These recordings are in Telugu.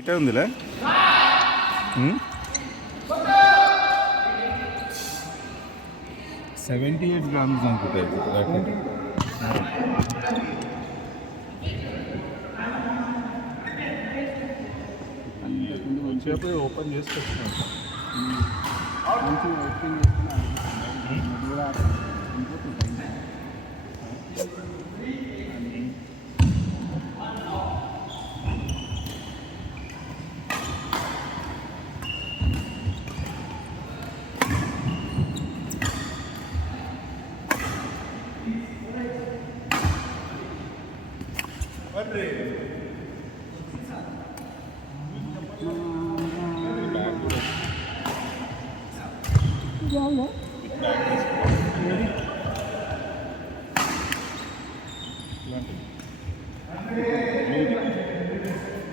ఇటే ఉందిలే 78 గ్రామ్స్ అనుకుంటాయి వచ్చేప్పుడు ఓపెన్ చేసుకొచ్చినాం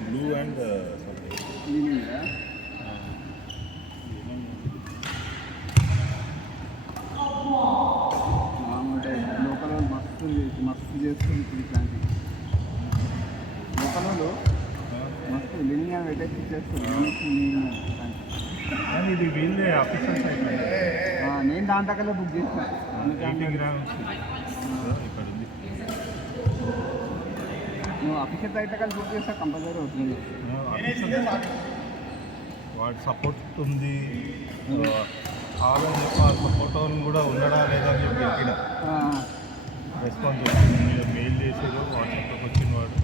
బ్లూ అండ్ లోకల్ మస్తు మస్తు చేస్తుంది ఇప్పుడు ఇట్లాంటి లోకల్ వాళ్ళు మస్తు లింగ్ అని పెట్టేసి చేస్తారు. ఇది వీళ్ళే అఫీషియల్ సైట్ నేను దాంట్లో బుక్ చేస్తాను. 80 గ్రామ్స్ ఇక్కడ ఉంది. నువ్వు అఫీషియల్ సైట్ కలిసి బుక్ చేస్తా కంపల్సరీ అవుతుంది. వాటి సపోర్ట్ ఉంది ఆల్రెడీ సపోర్ట్ కూడా ఉండడా లేదా అని చెప్పి ఎక్కిన రెస్పాన్స్ వచ్చింది. మెయిల్ చేసేదో వాట్సాప్లోకి వచ్చిన వాడు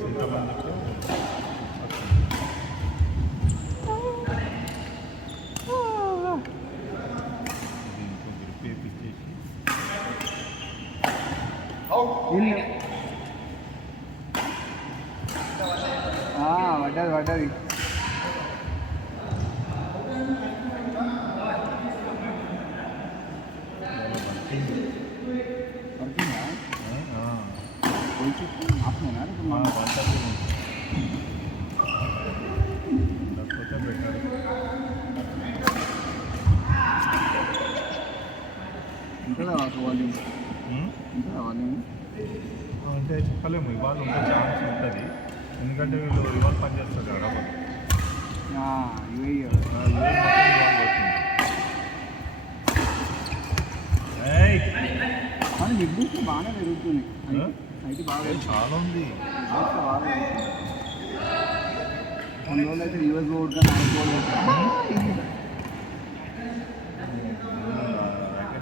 చింతమందికి పడ్డది పడ్డది అంటే చెప్పలేము ఇవాళ ఉండే ఛాన్స్ ఉంటుంది. ఎందుకంటే వీళ్ళు ఇవాళ పని చేస్తారు కదా కానీ బిజినెస్ బాగానే పెరుగుతుంది. అయితే బాగా చాలా ఉంది. కొన్ని రోజులు అయితే రివర్స్ రోడ్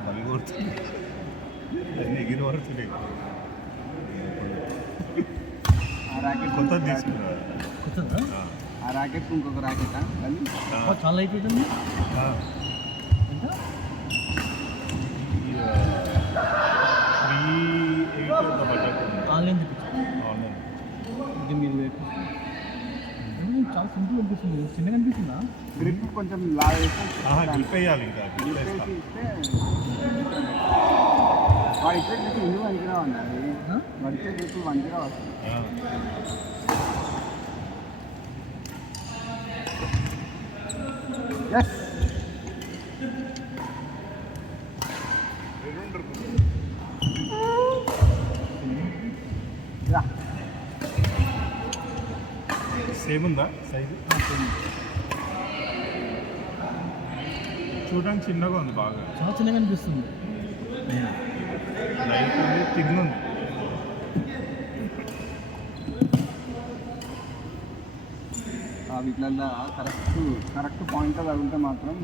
బలి కొడుతుంది ఎగిరి వరుతుంది. ఆ ర్యాకెట్ కొత్తది తీసుకున్నారు. ఆ ర్యాకెట్ ఇంకొక ర్యాకెట్ చాలా అయిపోతుంది. ఆన్లైన్ ఇది మీరు చాలా సింపుల్ అనిపిస్తుంది. చిన్నగా అనిపిస్తుందా? గ్రిప్ కొంచెం లాగ్ గ్రిప్ వేయాలి. ఇంకా ఇస్తే వాడు ఇచ్చే గ్రిప్ ఎందుకు పనికిరావండి. అది వాడు ఇచ్చే గ్రిప్ పనికిరావు అసలు. సేమ్ ఉందా సైజు? చూడడానికి చిన్నగా ఉంది. బాగా చాలా చిన్నగా అనిపిస్తుంది. లైట్ ఉంది, థిన్ ఉంది. వీటిలల్లో కరెక్ట్ పాయింట్ తగిలితే మాత్రం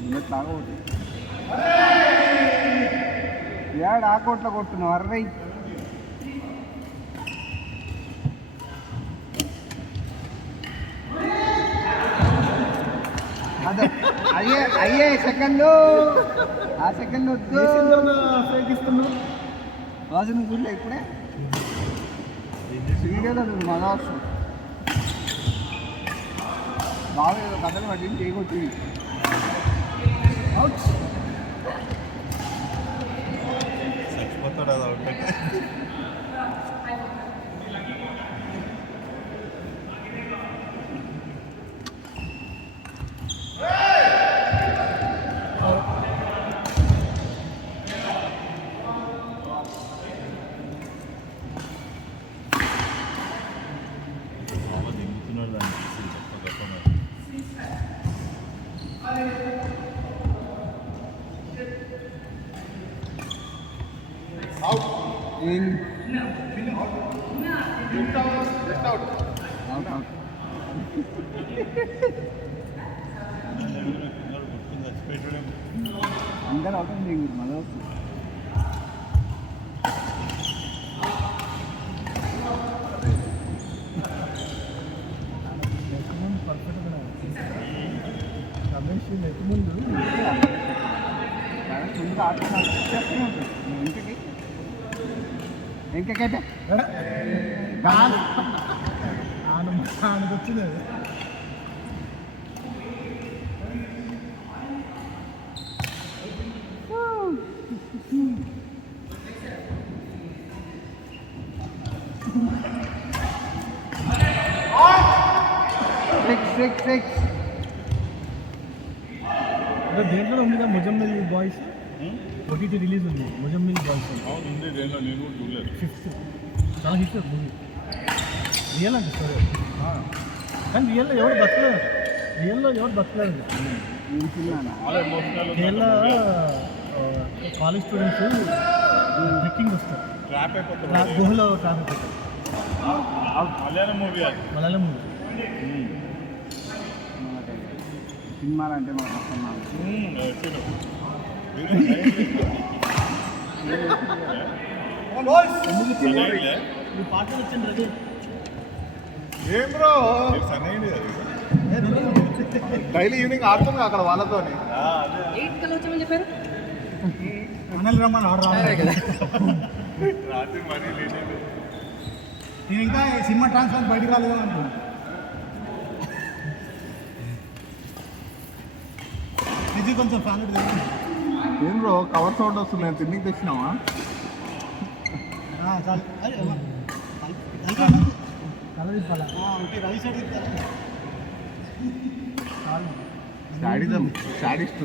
బుల్లెట్ లాగా అవుతుంది. ఏడు ఆ కోట్లో కొట్టున్నావు అర్రై. అదే అయ్యే సెకండ్లు ఆ సెకండ్ వద్దు రాజు నువ్వు చూడలే ఇప్పుడే వీడియోలో చూడు మజా వస్తుంది. బాగా ఏదో కథలు పట్టింది చేయకొచ్చి చచ్చిపోతాడు అది ఒకటి. ఇన్ అందరూ అవుతుంది మళ్ళీ పర్ఫెక్ట్గా రమేష్ నెట్ ముందు ఇంకైతే ఆయనకు వచ్చింది అది. సిక్స్ అదే దేంట్లో ఉంది ముజమ్మిల్ బాయ్స్ ఓటీటీ రిలీజ్ ఉంది ముజమ్మిల్ బాయ్స్ అవును ఉంది దేనిలో నేను కూడా చూడలేదు. 5th చాలా హిట్ మూవీ రియల్ అంటే స్టోరీ కానీ రియల్లో ఎవరు బతకలేదు చాలా emotional Kerala college students trekking వస్తారు ట్రాప్ అయిపోతుంది. గుహలో ట్రాఫిక్ అవుతారు మలయాళం మూవీ అది. మలయాళం మూవీ సినిమాలు అంటే మనకు వస్తున్నాను ఈ పాటలు వచ్చింది రవి ఏం బ్రో సన్నైంది అది. డైలీ ఈవినింగ్ ఆడుతుంది అక్కడ వాళ్ళతో చెప్పారు అనిల్ రమ్మని ఆర్డర్ రాత్రి మరీ లేట్ నేను ఇంకా సినిమా ట్రాన్స్ఫర్ బయటికి రాలేదు అనుకున్నాను ఇది కొంచెం ఫ్యామిలీ ఏం బ్రో కవర్ సౌండ్ వస్తుంది నేను తిండికి తెచ్చినావా కల తీసుకోవాలా ఓకే రవి సైడ్ తీసుకోవాలి శాడిస్ట్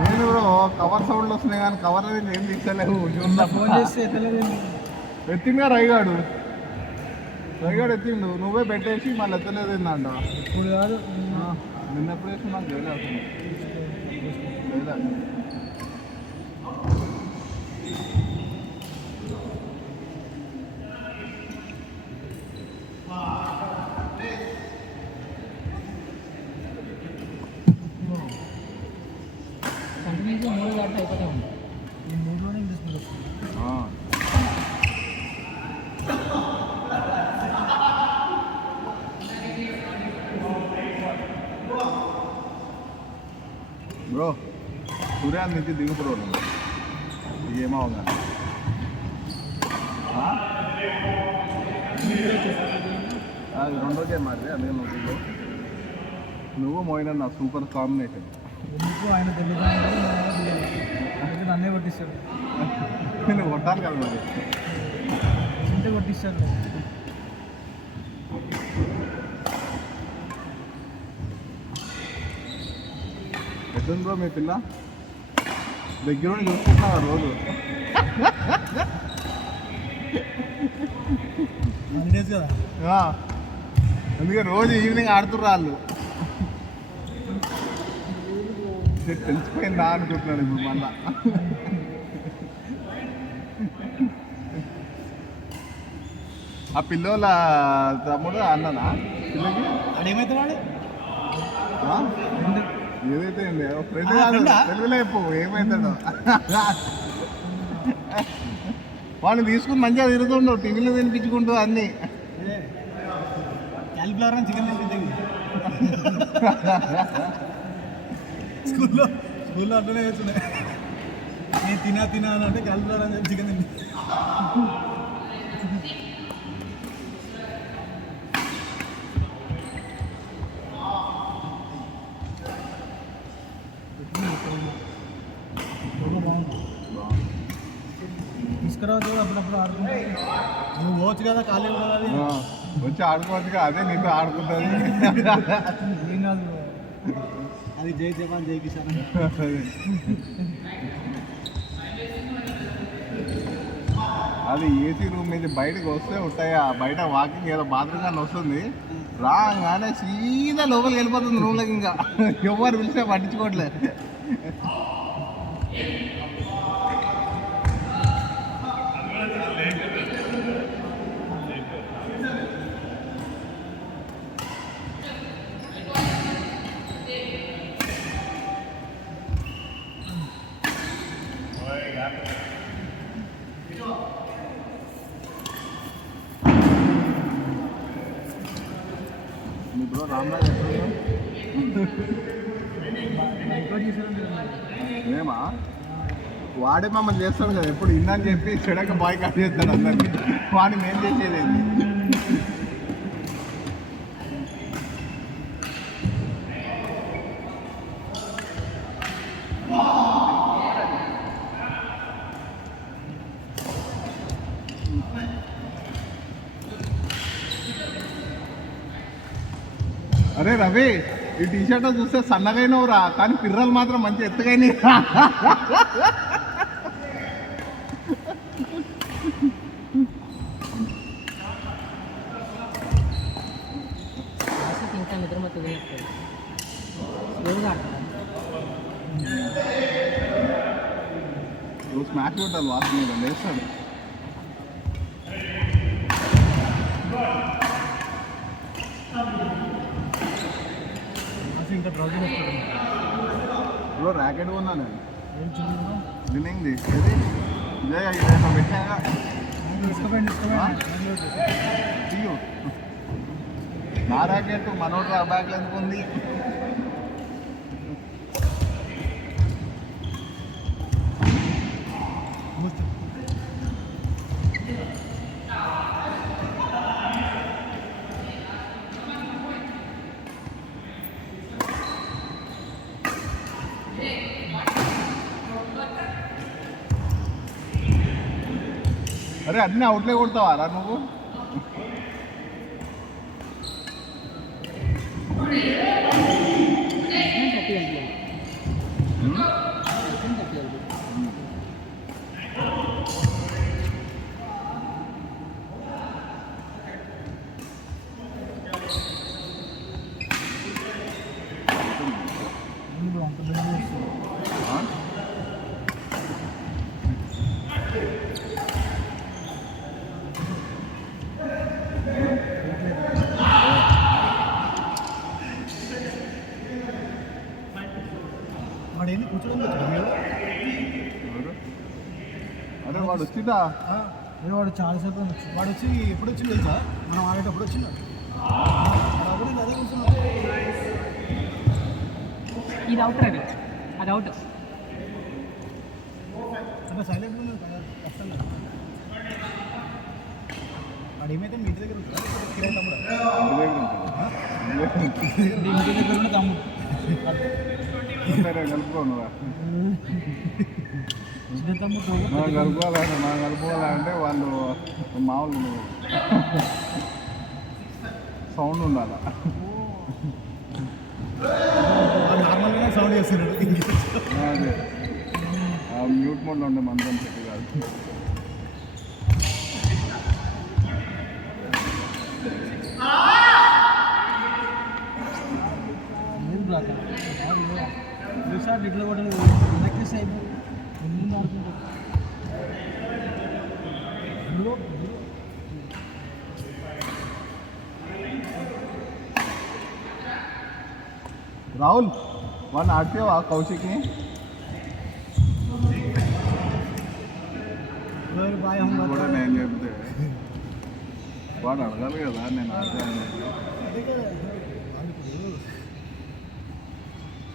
నేను బ్రో కవర్ సౌండ్లు వస్తున్నాయి కానీ కవర్ అనేది ఏం తీసుకోలేవు ఫోన్ చేస్తే ఎత్తలేదు ఎత్తిందిగా రైగాడు ఎత్తిండు నువ్వే పెట్టేసి మళ్ళీ ఎత్తలేదు ఏందంట ఇప్పుడు కాదు నిన్న ఎప్పుడు వేసి నాకు వేరే వస్తుంది లేదా కంటిన్యూస్గా 3 దాటి అయిపోతూ ఉంది ఈ మూడులోనే తీసుకుంటాం బ్రో సూర్యాన్ని నుంచి దిగుపురో ఇదేమవుగా అది రెండో గేమ్ మాది అందుకే నువ్వు మోయిన నా సూపర్ కాంబినేషన్ ఎందుకు ఆయన తెలియదు అందుకే నన్నే కొట్టిస్తాడు నువ్వు కొట్టాలి కదా మరి ఇంటే కొట్టిస్తాడు ఎట్లుంది బ్రో మీ పిల్ల దగ్గర నుండి చూసుకుంటున్నావా రోజు డేస్ కదా అందుకే రోజు ఈవినింగ్ ఆడుతుర్రు వాళ్ళు తెలిసిపోయిందా అనుకుంటున్నాడు ఇప్పుడు మళ్ళా ఆ పిల్లోల తమ్ముడు అన్ననా పిల్లకి అడేమైతే వాడు ఏదైతే ఫ్రెండ్ కాదు తెలుగులో చెప్పు ఏమైతాడో వాడిని తీసుకుని మంచిగా తిరుగుతుండు టీవీలో తినిపించుకుంటూ అన్నీ క్యాలిఫ్లవర్ అని చికెన్ స్కూల్లో అట్లనే చేస్తున్నాయి నేను తినా అని అంటే క్యాలిఫ్లవర్ అని చెప్పి చికెన్ తింది తీసుకురావచ్చు అప్పుడప్పుడు ఆడుకుంటా నువ్వు పోవచ్చు కదా ఖాళీ కదా అది వచ్చి ఆడుకోవచ్చుగా అదే నీతో ఆడుకుంటుంది ఏం కాదు అది జై జవాన్ జై కిసాన్ అది ఏసీ రూమ్ నుంచి బయటకు వస్తే ఉంటాయా బయట వాకింగ్ ఏదో బాత్రూమ్ కానీ వస్తుంది రాగానే సీదా లోపలికి వెళ్ళిపోతుంది రూమ్లోకి. ఇంకా ఎవరు పిలిచినా పట్టించుకోవట్లేదు. మీ బ్రో రామ్రాజ్ మేమా వాడే మమ్మల్ని చేస్తాడు కదా ఎప్పుడు ఇందని చెప్పి చెడక బాయ్ కట్ చేస్తాడు అందరినీ. వాడిని మేము చేసేది అరే రవి ఈ టీషర్ట్ చూస్తే సన్నగైనవురా కానీ పిర్రలు మాత్రం మంచి ఎత్తుగైన. ఇంకా నిద్రమవుతుంది స్లోగా నువ్వు స్మాష్ కొట్టాలి వాసన మీద లేస్తాడు. ఇంకా ట్రౌజర్ వస్తుంది. ఇప్పుడు ర్యాకెట్ కొన్నాను ఏం చిన్న వినింగ్ది ఇది ఇదే ఇదేమో పెట్టాగా తీసుకోండి తీయు నా ర్యాకెట్ మనోడు ఆ బ్యాగ్లో ఎందుకు ఉంది? అరే అన్నీ అవుట్లే కొడతావా రా నువ్వు? వాడు ఏంది కూర్చోడం అరే వాడు వచ్చిందా? వాడు చాలాసేపు వాడు వచ్చి ఎప్పుడు వచ్చింది తెలుసా? మనం ఆడేటప్పుడు వచ్చిందా? అదే కూర్చున్నాడు. ఇది అవుట్ అది అది అవుట్ అంటే సైలెంట్ ఉన్నాడు కదా కష్టం లేదు. వాడు ఏమైతే మీ ఇంటి దగ్గర ఉంటాడు కిరాయి తమ్ముడు ఇంటి దగ్గర ఉన్న తమ్ముడు కలుపుకోనురా చిన్న తమ్ముడు మనం కలుపుకోవాలంటే వాళ్ళు మామూలు సౌండ్ ఉండాలి. నార్మల్గానే సౌండ్ చేస్తున్నాడు. అదే మ్యూట్ మోడ్లో ఉండే మందం చెట్టు కాదు. ఇట్లా కూడా వెనక్కి అయిపోయి ముందు ఆడుతుంటాడు. రాహుల్ వాడిని ఆడితేవా కౌశిక్ని? కూడా నేను చెప్తే వాడు అడగాలి కదా నేను ఆడతాను.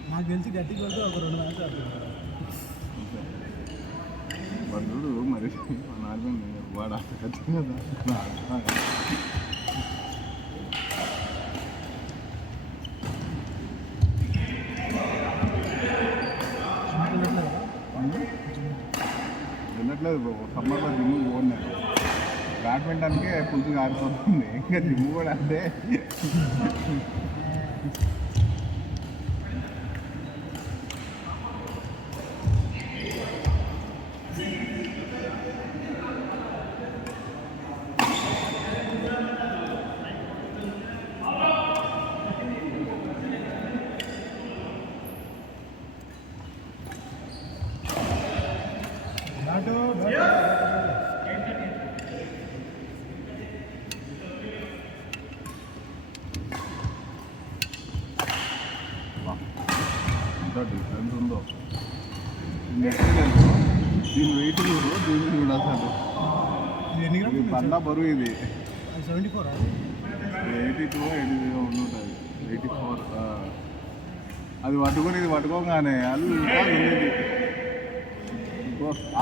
నాకు తెలిసి గట్టిగా కొడితే ఒక 2 మ్యాచ్ ఆడుతుంటాడు. వాడు మరి ఆడతాను వాడు గట్టిగా కదా. వెళ్ళట్లేదు బ్రో సమ్మర్లో జిమ్ పోను. బ్యాడ్మింటన్కే పులుసు ఆడిపోతుంది ఇంకా జిమ్ కూడా అంటే దీని వెయిట్ చూడు, దీన్ని చూడు అసలు. ఇది ఎన్ని ఇది గ్రాములు బండ బరువు ఇది 74 82 83 ఉంటుంది 84. అది పట్టుకొని ఇది పట్టుకోగానే అది ఉండేది.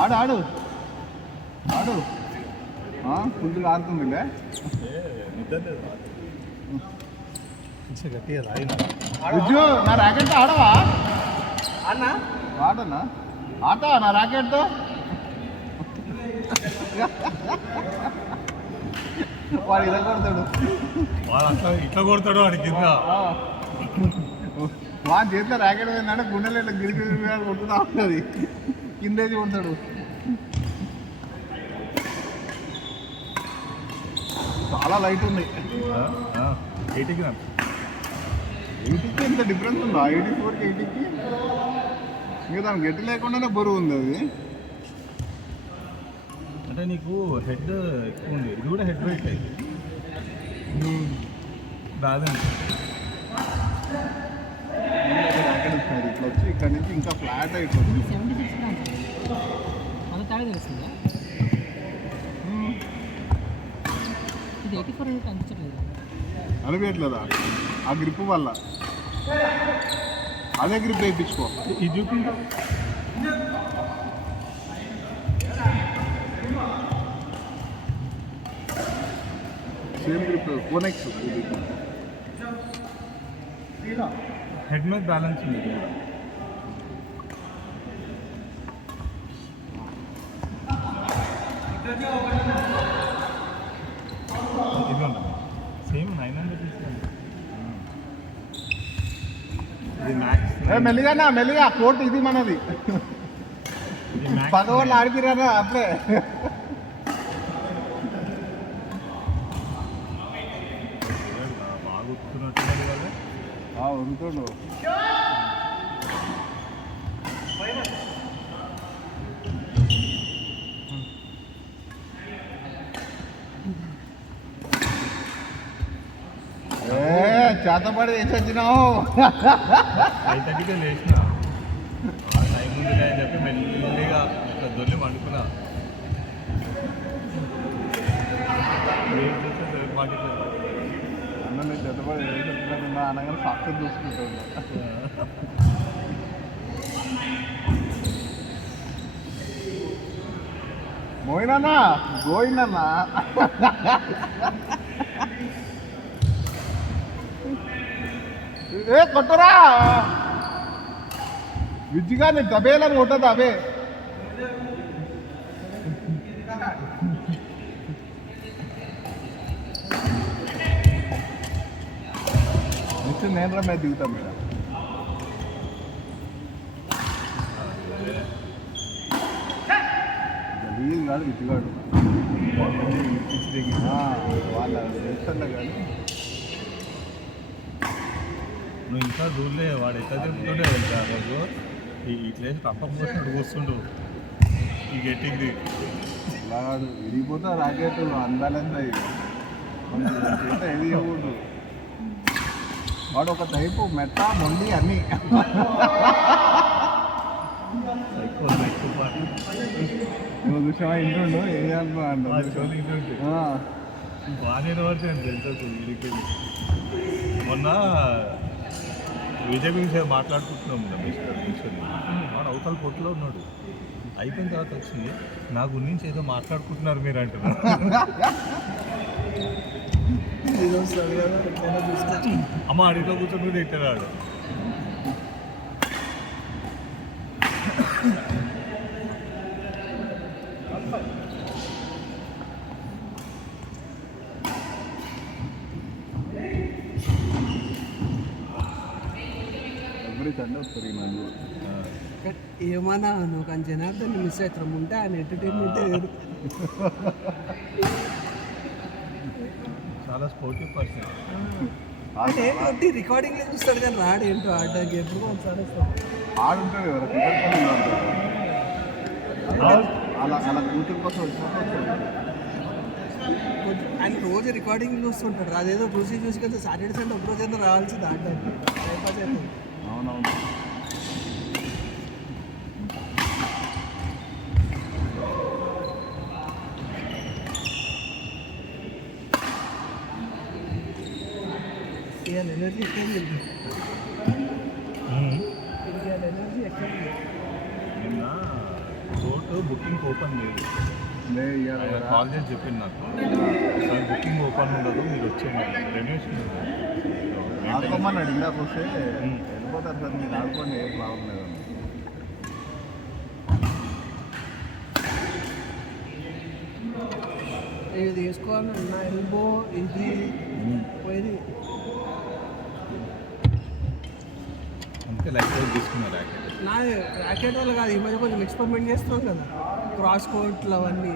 ఆడు ఆడు ఆడు ఫుల్ ఆడుతుందిలే. నిద్ర లేదు కొంచెం గట్టిగా రాయిన విజ్జు నా ర్యాకెట్ ఆడవా? అన్న ఆడనా? ఆడతావా నా ర్యాకెట్తో? వాడు ఇలా కొడతాడు, వాడు అట్లా ఇట్లా కొడతాడు వాడి కింద. వాడి చేతిలో ర్యాకెట్ పోయిందంటే గుండెలు ఇట్లా గిరిగి కొట్టుతా ఉంటుంది, కిందేసి కొడతాడు. చాలా లైట్ ఉంది. 80 గ్రామ్స్ 80కి ఎంత డిఫరెన్స్ ఉందా? 84కి 80కి ఇంకా దానికి గట్టి లేకుండానే బరువు ఉంది అది. అంటే నీకు హెడ్ ఎక్కువ ఉంది, ఇది కూడా హెడ్ వెయిట్ అయింది బ్యాలెన్స్. ర్యాకెట్ వస్తుంది ఇట్లా వచ్చి ఇక్కడ నుంచి ఇంకా ఫ్లాట్ అయిపోతుంది. 76 గ్రామ్స్ మన తేడా తెలుస్తుందా? ఇది 84 అంటే అనిపించట్లేదు. అనిపించట్లేదా? ఆ గ్రిప్ వల్ల అదే గ్రిప్ వేయించుకో. ఇది చూపించు. సేమ్ గ్రిప్ కోనెక్స్. హెడ్ మీద బ్యాలెన్స్ ఉంది ఇది కూడా. ఇది ఉంది సేమ్ 900 తీసుకుంది. ఇది మ్యాక్స్ మెల్లిగా మెల్లిగా కోట్ ఇది మనది. ఇది మ్యాక్స్ 10 ఓవర్లు ఆడిపిరారా అప్పుడే. బాగా గుర్తున్నట్టున్నది వాళ్ళు. ఉంటుండు. చేతపడి వేసి వచ్చినావు. 5:30కే లేచిన టైం ఉంది అని చెప్పి మెల్లిగా ఇట్లా దొల్లి వండుకున్నా. అన్న నేను చేతపడి వేసి వచ్చినట్టున్నా అనగానే సాక్షి చూసుకుంటాడు. మోయినన్నా గోయిందన్నా. ఏ కొట్టరా విజ్జిగా నీ దబేలని కొట్టదు అవే. నెక్స్ట్ నేను రమ్మే దిగుతాం మేడం. వీళ్ళు కాదు విజ్జిగాడు వాళ్ళ చేస్తుండే కానీ నువ్వు ఇంకా చూడలే వాడు ఎట్లా చెప్తుండే తెలుసా రోజు ఇట్లా తప్పక పోసినట్టు కూర్చుండు ఈ గట్టింది. వాడు విరిగిపోతా రాకెట్ అన్బ్యాలెన్స్ అయ్యి ఏది ఇవ్వకూడదు. వాడు ఒక టైపు మెట్ట మొండి అన్నీ. ఎక్కువ పాటు నువ్వు చూసావా ఇంటుండు ఏం చేస్తున్నా బాగానే పడుతుంది తెలుసు వీడికి. మొన్న విజయ్ విషయం మాట్లాడుకుంటున్నాం మిస్టర్ వాడు అవతల పొట్టులో ఉన్నాడు. అయిపోయిన తర్వాత వచ్చింది నా గురించి ఏదో మాట్లాడుకుంటున్నారు మీరు అంటున్నారు. అమ్మ అడిగిలో కూర్చొని కూడా తిట్టాడు. ఎవ్రీ సండే వస్తారు ఈ మంది. ఏమన్నా నువ్వు కానీ జనార్దన్ మిస్ అవుతాం ఉంటే ఆయన ఎంటర్టైన్మెంట్ వేరు. చాలా స్పోర్టివ్ పర్సన్. అంటే ఏంటి రికార్డింగ్లో చూస్తాడు కానీ రాడు ఏంటో ఆడడానికి ఎప్పుడు ఒకసారి ఆడుంటాడు ఎవరు అలా అలా కూతురు కోసం వచ్చినప్పుడు ఆయన రోజు రికార్డింగ్ చూస్తుంటాడు. అదేదో చూసి కొంచెం సాటర్డే సండే ఒక రోజైనా రావాల్సింది ఆడడానికి. టైంపాస్ అవుతుంది. అవునవును ఇవాళ ఎనర్జీ ఎక్కువ ఉంది. ఉమ్. ఇవాళ ఎనర్జీ ఎక్కువ ఉంది. నిన్న కోర్టు బుకింగ్ ఓపెన్ లేదు. ఆయన కాల్ చేసి చెప్పింది నాకు, సార్ బుకింగ్ ఓపెన్ ఉండదు, మీరు వచ్చేయండి. రెన్యూషన్ ఆడుకోమన్నాడు ఇందాక వస్తే వెళ్ళిపోతారు సార్, మీరు ఆడుకోండి, ఏం ప్రాబ్లం లేదని. ఇది వేసుకోవాలి నా ఎల్బో ఇది పోయేది. అందుకే లైఫ్ తీసుకున్నారు ర్యాకెట్. నా ర్యాకెట్ వల్ల కాదు, ఈ మధ్య కొంచెం ఎక్స్పెరిమెంట్ చేస్తున్నాం కదా, క్రాస్ కోట్లు అవన్నీ.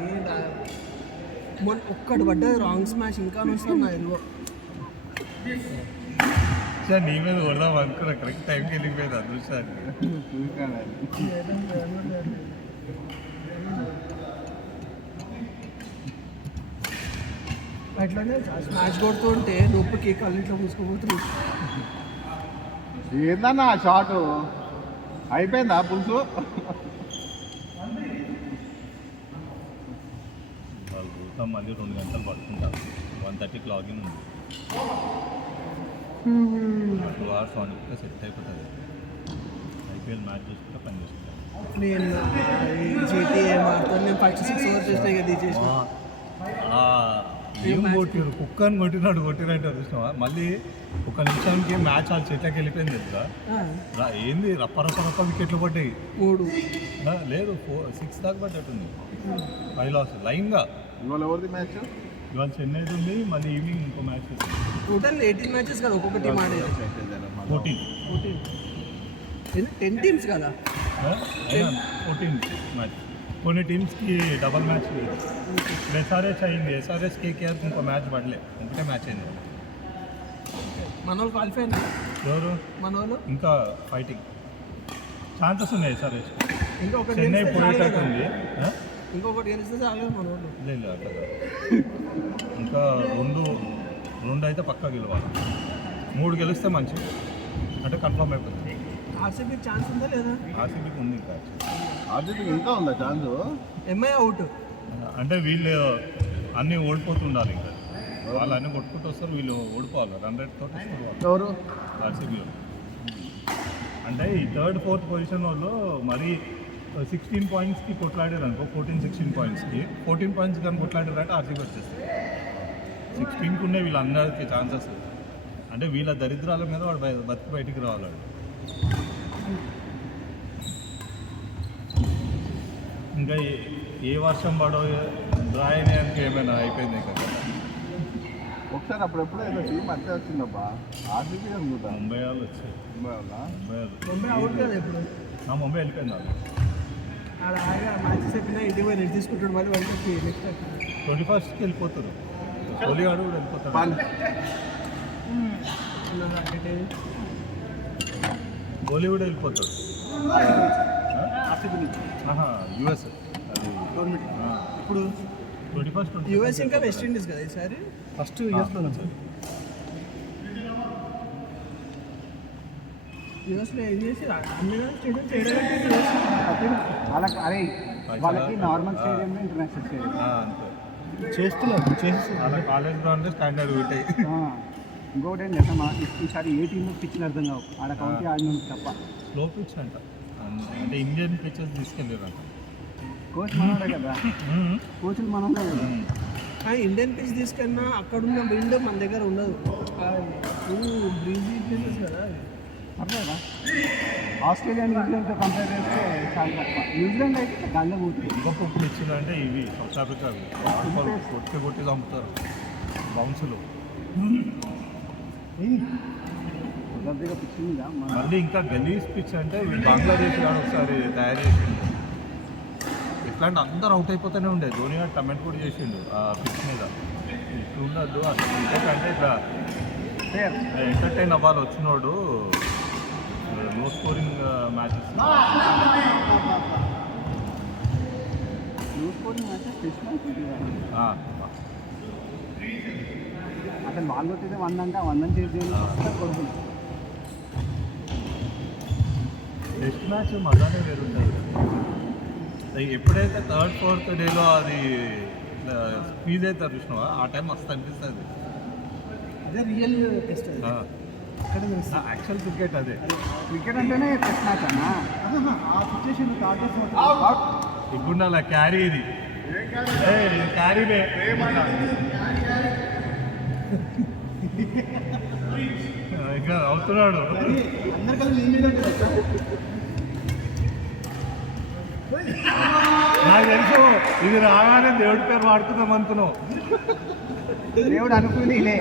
ఒక్కటి పడ్డది రాంగ్ స్మాష్, ఇంకా వస్తుంది నా ఎల్బో. సార్ నీ మీద కొడదాం అనుకున్నా, కరెక్ట్ టైంకి వెళ్ళిపోయింది అదృష్టానికి. చూసాను అట్లనే స్మాష్ కొడుతుంటే నొప్పికి కళ్ళు ఇట్లా మూసుకోబోతుంది. ఏందన్నా ఆ షాట్ అయిపోయిందా పులుసు? వాళ్ళు చూద్దాం, మళ్ళీ 2 గంటలు పడుతుంటారు. 1:30కి లాగిన్ ఉంది. 2 hours వండుకుంటే సెట్ అయిపోతుంది. ఐపీఎల్ మ్యాచ్ చూసుకుంటే పని చేసుకుంటాను. నేను జీటీఏ మాత్రం నేను 5-6 అవర్స్ చేసిన ఇక తీసేసిన. ఏం కొట్టిరు, కుక్కని కొట్టినాడు కొట్టినట్టు చూసినావా? మళ్ళీ 1 నిమిషానికి మ్యాచ్ వాళ్ళ చెట్లకి వెళ్ళిపోయింది తెలుసా? ఏంది రప్ప వికెట్లు పడ్డాయి. 3 లేదు 6 దాకా పడ్డట్టుంది. 5 లాస్ లైన్గా. ఇవాళ ఎవరిది మ్యాచ్? ఇవాళ చెన్నై ఉంది, మళ్ళీ ఈవినింగ్ ఇంకో మ్యాచ్ ఉంది. టోటల్ 18 మ్యాచెస్ కదా, ఒక్కొక్క టీం ఆడేది. 14 10 టీమ్స్ కదా. 14 మ్యాచ్. కొన్ని టీమ్స్కి డబల్ మ్యాచ్ లేదు. ఎస్ఆర్ఎస్ అయింది, ఎస్ఆర్ఎస్ కేకేఆర్కి ఇంకో మ్యాచ్ పడలే, ఒకటే మ్యాచ్ అయింది. మన వాళ్ళు క్వాలిఫై అయినా ఎవరు? మన వాళ్ళు ఇంకా ఫైటింగ్ ఛాన్సెస్ ఉన్నాయి. ఎస్ఆర్ఎస్ ఇంకా ఒకటి చెన్నై పోయేటట్టు ఉంది. ఇంకొకటి గెలిస్తే చాలేదు మన వాళ్ళు. లేదు అట్లా ఇంకా 2 అయితే పక్కా గెలవాలి. 3 గెలిస్తే మంచిది, అంటే కన్ఫర్మ్ అయిపోతుంది. ఆర్సీబీకి ఛాన్స్ ఉందా లేదా? ఆర్సీబీకి ఉంది ఇంకా. ఆర్సీబీకి ఇంకా ఉందా ఛాన్స్? ఎంఐ అవుట్ అంటే వీళ్ళు అన్నీ ఓడిపోతుండాలి, ఇంకా వాళ్ళు అన్నీ కొట్టుకుంటూ వస్తారు, వీళ్ళు ఓడిపోవాలి. 100 తోటి వస్తారు వాళ్ళు. ఎవరు? ఆర్సీబీలో అంటే ఈ 3rd, 4th పొజిషన్ వాళ్ళు మరీ 16 పాయింట్స్కి కొట్లాడారు అనుకో, 14-16 పాయింట్స్కి 14 పాయింట్స్ కానీ కొట్లాడారంటే ఆర్సీబీ వచ్చేస్తుంది. 16కి ఉన్నాయి వీళ్ళందరికీ ఛాన్సెస్. అంటే వీళ్ళ దరిద్రాల మీద వాడు బతికి బయటికి రావాలి. ఇంకా ఏ వర్షం పడో డ్రా అయినానికి ఏమైనా అయిపోయింది కదా. ఒకసారి అప్పుడెప్పుడు ఏదో టీం అట్టే వచ్చిందబ్బా, ఆర్సీబీ అనుకుంటా. ముంబై వాళ్ళు వచ్చారు. ముంబై వాళ్ళ ఎంఐ అవుట్ కదా ఇప్పుడు. ముంబై వెళ్ళిపోయింది వాళ్ళు. ఆడ హాయిగా మ్యాచెస్ అయిపోయినా ఇంటికి పోయి రెస్ట్ తీసుకుంటాడు, మళ్ళీ వాళ్ళకి నెక్స్ట్ 21st వెళ్ళిపోతారు. కోహ్లీ గారు కూడా వెళ్ళిపోతారు. కోహ్లీ కూడా వెళ్ళిపోతాడు. యూఎస్ అది గవర్నమెంట్ ఇప్పుడు 21st యూఎస్ ఇంకా వెస్ట్ ఇండీస్ కదా ఈసారి. ఫస్ట్ యూఎస్లో వచ్చారు. యూఎస్లో ఏం చేసి అన్ని స్టేడియం చేయడానికి వాళ్ళకి అరే వాళ్ళకి నార్మల్ స్టేడియం ఇంటర్నేషనల్ స్టేడియం అంతే చేస్తున్నారు అలా కాలేజ్లో అంటే స్టాండర్డ్ ఉంటాయి. ఇంకోటి ఏం చేస్తామా, ఈసారి ఏ టీం పిచ్చిన అర్థం కావు, ఆడ కౌంటీ ఆడినందుకు తప్ప. స్లో పిచ్ అంట, అంటే ఇండియన్ పిచ్చెస్ తీసుకెళ్ళారంట. కోచ్ మనోడే కదా, కోచ్లు మనోడే కదా. ఇండియన్ పిచ్ తీసుకెళ్ళినా అక్కడున్న విండ్ మన దగ్గర ఉండదు. బ్రీజీ ప్లేసెస్ కదా అర్థమా? ఆస్ట్రేలియా న్యూజిలాండ్తో కంపేర్ చేస్తే చాలా తక్కువ. న్యూజిలాండ్ అయితే గాల్లో పోతుంది. ఇంకొక పిచ్చులు అంటే ఇవి సౌత్ ఆఫ్రికా కొట్టి చంపుతారు బౌన్సులు. కొద్దిగా పిచ్చిందా మళ్ళీ ఇంకా గలీజ్ పిచ్ అంటే వీళ్ళు బంగ్లాదేశ్ గారు ఒకసారి తయారు చేసిండు. ఇట్లాంటి అందరూ అవుట్ అయిపోతూనే ఉండే. ధోని గారు కమెంట్ కూడా చేసిండు ఆ పిచ్ మీద, ఇట్లా ఉండద్దు అసలు క్రికెట్ అంటే ఇట్లా ఎంటర్టైన్ అవ్వాలి, వచ్చినోడు లో స్కోరింగ్ మ్యాచెస్. అసలు వాళ్ళు వచ్చేది 100 అంటే 100 చేసి కొడుతుంది. టెస్ట్ మ్యాచ్ మజానే వేరుంటుంది. ఎప్పుడైతే 3rd, 4th డేలో అది స్క్వీజ్ అవుతారు చూసినావా, ఆ టైం మస్తు అనిపిస్తుంది. అదే రియల్ టెస్ట్ అది అక్కడ తెలుస్తుంది యాక్చువల్ క్రికెట్ అదే. క్రికెట్ అంటేనే టెస్ట్ మ్యాచ్ అన్నా. ఆ సిచ్యువేషన్ ఆర్డర్స్ ఇప్పుడు అలా క్యారీ ఇది క్యారీ బే ఇంకా అవుతున్నాడు. అందరికీ నీ మీద ఉంటుంది కదా. నాకు తెలుసు ఇది రాగానే దేవుడి పేరు వాడుకుందాం అనుకున్నావు. దేవుడు అనుకునిలే.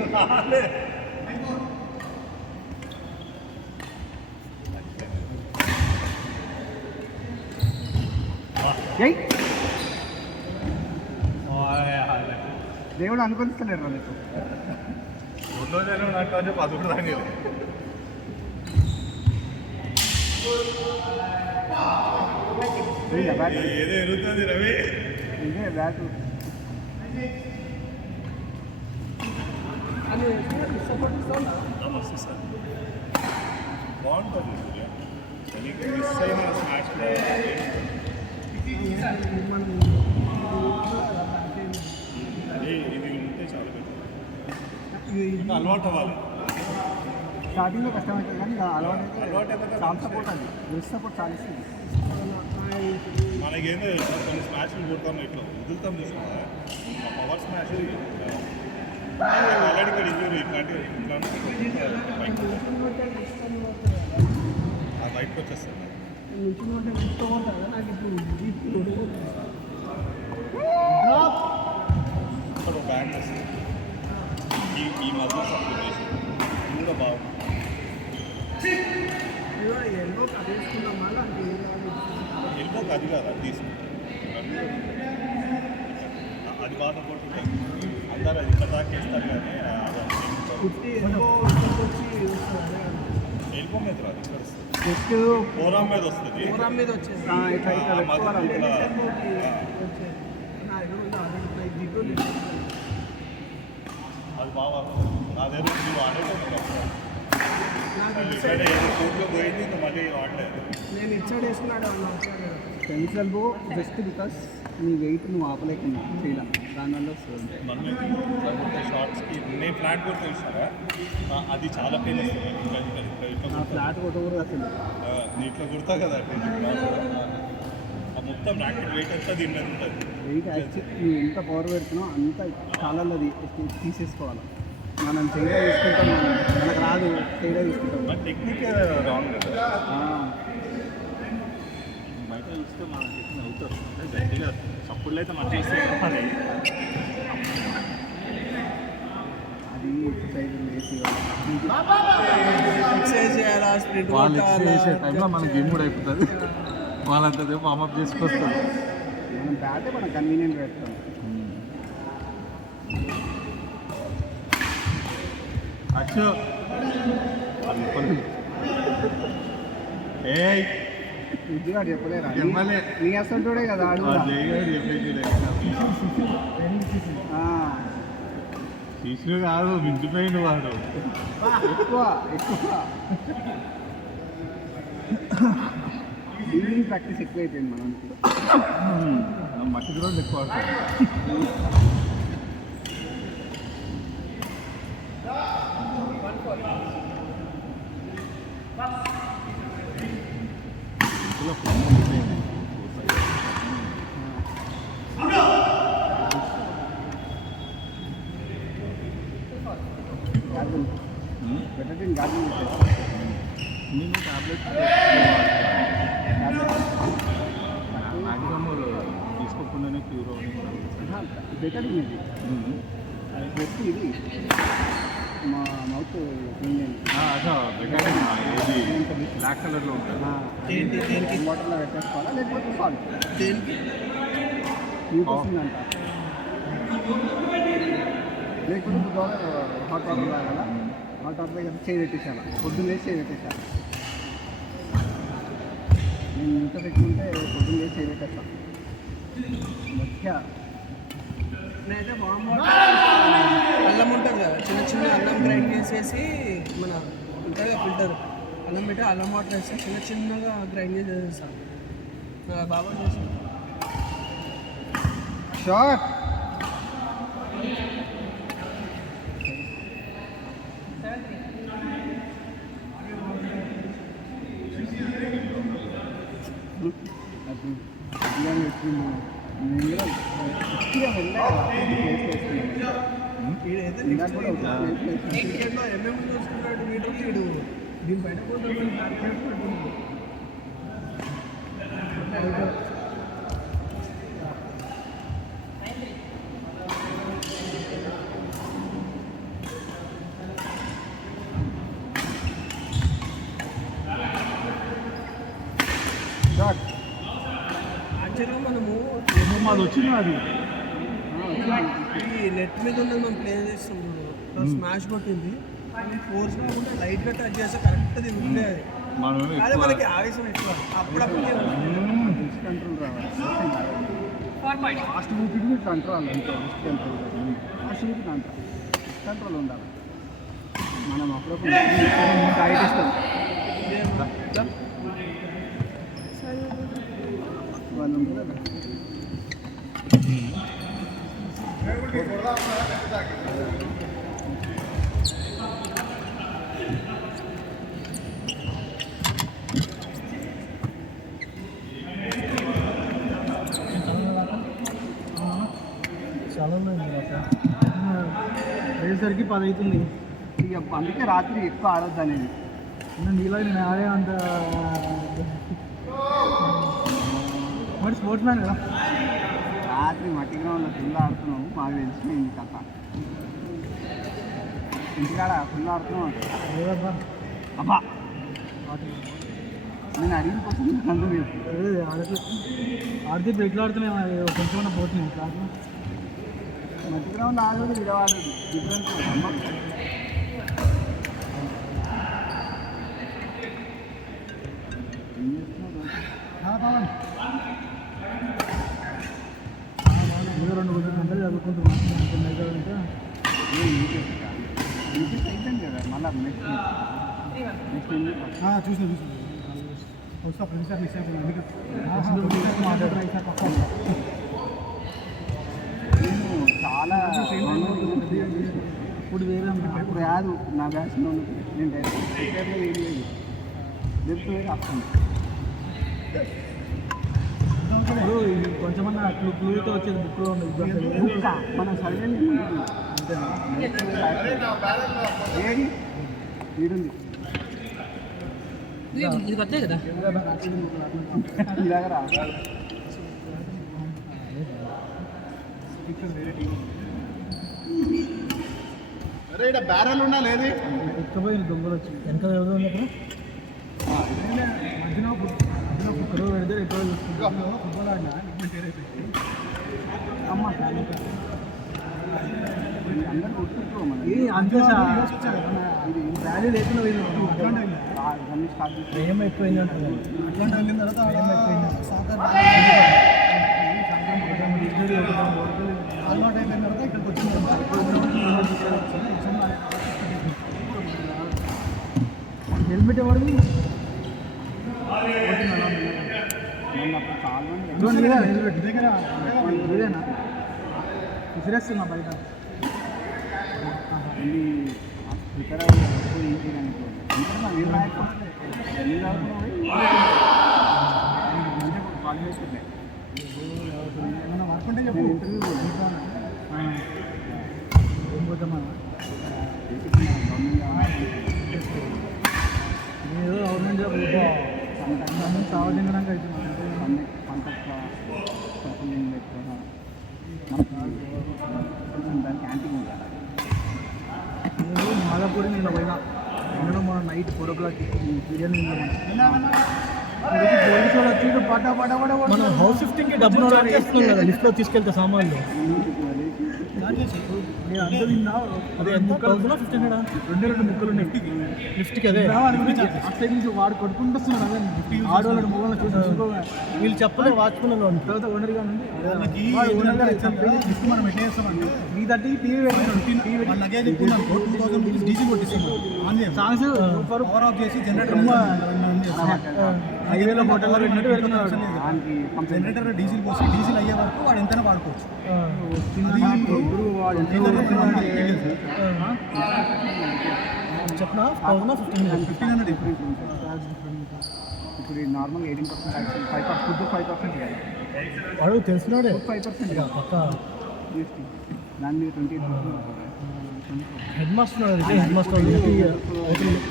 దేవుడు అనుకూలిస్తలేరు నీకు. రెండో జనం నాకు అని చెప్పి అది కూడా తాగలేదు. ఏదో ఎరుగుతుంది రవి. ఇదే బ్యాట్. మస్తు సార్ బాగుంటుంది. మిస్ అయిన స్మాష్లో ఇది ఉంటే చాలా ఇంకా అలవాటు అవ్వాలి. స్టార్టింగ్లో కష్టమవుతుంది కానీ అలవాటు అలవాటు అయితే చాలా సపోర్ట్ అది. బెస్ట్ సపోర్ట్ చాలా ఇస్తుంది. మనకేందో కొన్ని స్మాష్లు కొడతాం ఇట్లా వదులుతాం చూసుకుంటా పవర్ స్మాష్ ఆల్రెడీ ఇక్కడ ఇంజూరీ ఇట్లాంటివి బయటకు వచ్చేస్తుంది. అక్కడ బ్యాండ్ వస్తుంది. ఈ మజిల్స్ అప్లికేషన్ కూడా బాగుంది. వెళ్ళిపోక అది కాదు అది తీసుకుంటాం. అది బాగా కొట్టుకుంటాయి అందరూ అది ఇక్కడ దాకా వేస్తారు కానీ వెళ్ళిపో మీద రాదు ఇక్కడ వస్తుంది. జస్ట్ ఫోరామ్ మీద వస్తుంది. మీద వచ్చేసి అది బాగా నా దగ్గర నువ్వు ఆడేటప్పుడు ఏదో కోర్టులో పోయింది ఇంకా మళ్ళీ ఆడలేదు. నేను ఇచ్చాడు వేసుకున్నాడు టెన్నిస్ ఎల్బో జస్ట్ బికాస్ నీ వెయిట్ నువ్వు ఆపలేకున్నా చేయలే దానివల్ల వస్తుంది. మళ్ళీ షార్ట్స్కి నేను ఫ్లాట్ కూడా చూసారా అది చాలా పెయిన్ వస్తుంది. ఫ్లాట్ కొట్టకూడదు అసలు. నీట్లో కుడతా కదా మొత్తం ర్యాకెట్ వెయిట్ అంతా దీని మీద ఉంటుంది. వెయిట్ యాక్చువల్ నువ్వు ఎంత పవర్ పెడుతున్నావు అంత చాలా తీసేసుకోవాలి. మనం చేయగా తీసుకుంటాం, మనకు రాదు చేయగా తీసుకుంటాం. మన టెక్నిక్ రాంగ్ కదా. బయట చూస్తే మన టెక్నిక్ అవుతారు అంటే గట్టిగా చప్పుడులో అయితే మంచిగా ఇస్తే అది ఎక్సర్సైజ్ చేయాలా, స్ప్రింట్ వాళ్ళు చేసే టైంలో మన గేమ్ కూడా అయిపోతుంది. వాళ్ళంతా వామప్ చేసుకొస్తారు. మనం బ్యాటే మనం కన్వీనియంట్ పెడతాం. అచ్చు ఉద్యోగా చెప్పలేరా? ఎమ్మెల్యే నీ అసలు కదా ఆడు కూడా. శిష్యుడు కాదు మించిపోయింది వాడు. ఎక్కువ ఈవినింగ్ ప్రాక్టీస్ ఎక్కువ అయిపోయింది మనకి. మట్టి రోజు ఎక్కువ ఆడుతుంది. పెట్టండి గార్డెన్ నేను టాబ్లెట్ మ్యాక్సిమం తీసుకోకుండానే క్యూర్ బెటర్ ఇది జస్ట్ ఇది మా మౌత్ క్లీన్ ఏది బ్లాక్ కలర్లో ఉంటుంది. వాటర్లో పెట్టేసుకోవాలా లేకపోతే సాల్ట్ దేనికి మీకు వస్తుందంట. లేకపోతే హాట్ వాటర్ తాగాల. హాట్ వాటర్ చేయి పెట్టేసాను, పొద్దున్న వేసి చేయి పెట్టేసాను. నేను ఇంత పెట్టుకుంటే పొద్దున్న వేసి చేయి పెట్టేస్తాను. ముఖ్య నేనైతే వామ్ వాటర్ అల్లం ఉంటుంది కదా, చిన్న చిన్న అల్లం గ్రైండ్ చేసేసి మన ఉంటుంది ఫిల్టర్ అల్లం పెట్టి అల్లం వాటర్ వేస్తే చిన్న చిన్నగా గ్రైండ్ చేసేస్తాను. బాగా చేస్తాను. షార్ట్ నాకు కూడా అవుతుంది. క్రికెట్లో ఎంఎం చూసుకున్నాడు మీటర్ లీడు దీని బయట పోతాడు యాక్చువల్గా మనము అది వచ్చింది అది ఈ నెట్ మీద ఉన్నది మనం ప్లే చేస్తాం స్మాష్ కొట్టింది ఫోర్స్ కాకుండా లైట్గా టచ్ చేస్తే కరెక్ట్ తిరుగుతుంది అది మనం అదే మనకి ఆవేశం ఎక్కువ అప్పుడప్పుడు కంట్రోల్ రావాలి. ఫాస్ట్ మూవీకి కంట్రోల్ అంతే కంట్రోల్ ఫాస్ట్ మూవీకి కంట్రోల్ ఉండాలి. మనం అప్పుడప్పుడు టైట్ ఇస్తాం వాళ్ళు ఉంటారు కదా. చాలా వెళ్ళేసరికి 10 అవుతుంది. ఇక అందుకే రాత్రి ఎక్కువ ఆడొద్దు అనేది. నీలో నేను ఆడే అంత మరి స్పోర్ట్స్ మ్యాన్ కదా. రాత్రి మట్టి గ్రౌండ్లో ఫుల్ ఆడుతున్నాము. మాకు తెలిసిపోయింది కథ. ఇంటికాడ ఫుల్ ఆడుతున్నాం లేదబ్బా అబ్బా. నేను అడిగిన కోసం అందరూ ఆడితే ఇప్పుడు ఎట్లా ఆడుతున్నాయి కొంచెం పోతున్నాయి క్లాస్. మట్టి గ్రౌండ్ ఆడదు ఇక్కడ ఆడదు డిఫరెన్స్ అమ్మ. ఏదో 2 గంటలు చదువుకుంటున్నాను. ఇంట్రెస్ట్ అయిపోయింది కదా మళ్ళీ నెక్స్ట్ చూసాను వస్తా ప్రతిసారి మిస్ అయిపోయింది. నేను చాలా ఇప్పుడు వేరే ఇప్పుడు కాదు నా బ్యాచ్లో నేను డైరెక్ట్ ప్రిపేర్లో ఏం లేదు లెఫ్ట్ వేరే వస్తుంది. ఇప్పుడు కొంచెమన్నా క్లూతో వచ్చేది బుక్లో ఉంది. మనం సరైన ఏది వీడుంది ఇది కొత్త కదా. ఇలాగరా అరే ఇక్కడ బ్యారెల్ ఉండాలి ఏది ఎక్కపోయింది దొంగలు వచ్చి వెనక ఎవరు ఉన్నప్పుడు మధ్యన కుక్కరు పెడితే ఎక్కువ ఫుట్బాల్ ఆడినా అమ్మ అందరూ కొట్టుకుంటారు మన అంతే ఇది వాల్యూ లేకుండా అన్ని స్టార్ట్ చేసి ఏం ఎక్కువైంది అంటున్నారు. అట్లాంటి వెళ్ళిన తర్వాత ఏం ఎక్కువైంది అలవాటు అయిపోయిన తర్వాత ఇక్కడికి వచ్చింది. హెల్మెట్ ఎవరిది అప్పుడు చాలా మంది హెల్మెట్ దగ్గర ఇదేనా విసిరేస్తున్నా బయట. ఇది ప్రిపేర్ అయ్యి ఏంటి కానీ ఏం రాయకపోతే ఎన్ని కాల్ చేస్తుంటే ఏమన్నా వర్క్ ఉంటే చెప్పు. ఇంటర్వ్యూ ఏం పోతామా ఏదో గవర్నమెంట్ జాబ్ సావదించడానికి అయితే దానికి యాంటీ ఉండాలి. మాదాపూరి నిన్న పోయినా నిన్న మన నైట్ 4 o'clock బిర్యానీ పోలీసు వాళ్ళు వచ్చి పటా పటా పటా మనం హౌస్ షిఫ్టింగ్కి డబ్బులు చేస్తున్నాం కదా లిఫ్ట్లో తీసుకెళ్తే సామాన్లు. నేను అంత తిన్నా అదే 1500 2 ముక్కలు లిఫ్ట్కి అదే అసలు నుంచి వాడు కొట్టుకుంటూ వస్తున్నాడు. అదే ఆడవాళ్ళ మొగలను చూసి వీళ్ళు చెప్పలే వాచ్మెన్లో తర్వాత ఓనర్ గా ఉంది మనం ఎట్లా చేస్తామండి 3:30 టీవీ పెట్టిన లగేజ్ ఎక్కువ 2000 రూపీస్ డీజిల్ కొట్టిస్తున్నాం సాంగ్స్ పవర్ ఆఫ్ చేసి జనరేటర్ హైవేలో హోటల్లో పెట్టినట్టు పెడుతున్నాడు. జనరేటర్ డీజిల్ పోసి డీజిల్ అయ్యే వరకు వాడు ఎంతైనా వాడుకోవచ్చు. చెప్పిన 1500 ఇప్పుడు నార్మల్ 18% 5% ఫుడ్ 5% కదా వాడు తెలిసినాడే 5% పక్క GST దాని మీద 28%. Head master head master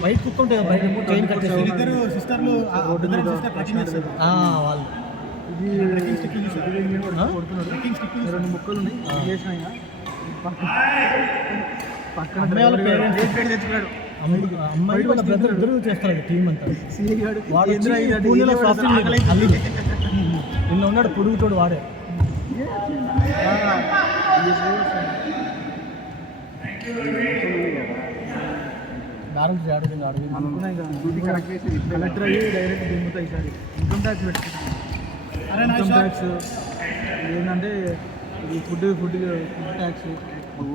white కుక్క ఉంటుంది కదా, బయట చైన్ కట్ చేస్తారు ఇద్దరు సిస్టర్లు రోడ్డు మీద వాళ్ళు ఇది కొడుతున్నాడు 2 ముక్కలు ఉన్నాయి చేసిన పక్కన వాళ్ళ పేరెంట్స్ తెచ్చుకున్నాడు. అమ్మాయి వాళ్ళ బ్రదర్ ఇద్దరు చేస్తారు టీం అంతా. వాడు నిన్న ఉన్నాడు పొడుగుతోడు వాడే. బ్యాలెన్స్ కలెక్టర్ అయ్యి డైరెక్ట్ దింపుతా ఈసారి ఇన్కమ్ ట్యాక్స్ పెట్టుకుంటాను. ఇన్కమ్ ట్యాక్స్ ఏంటంటే ఇది ఫుడ్ ట్యాక్స్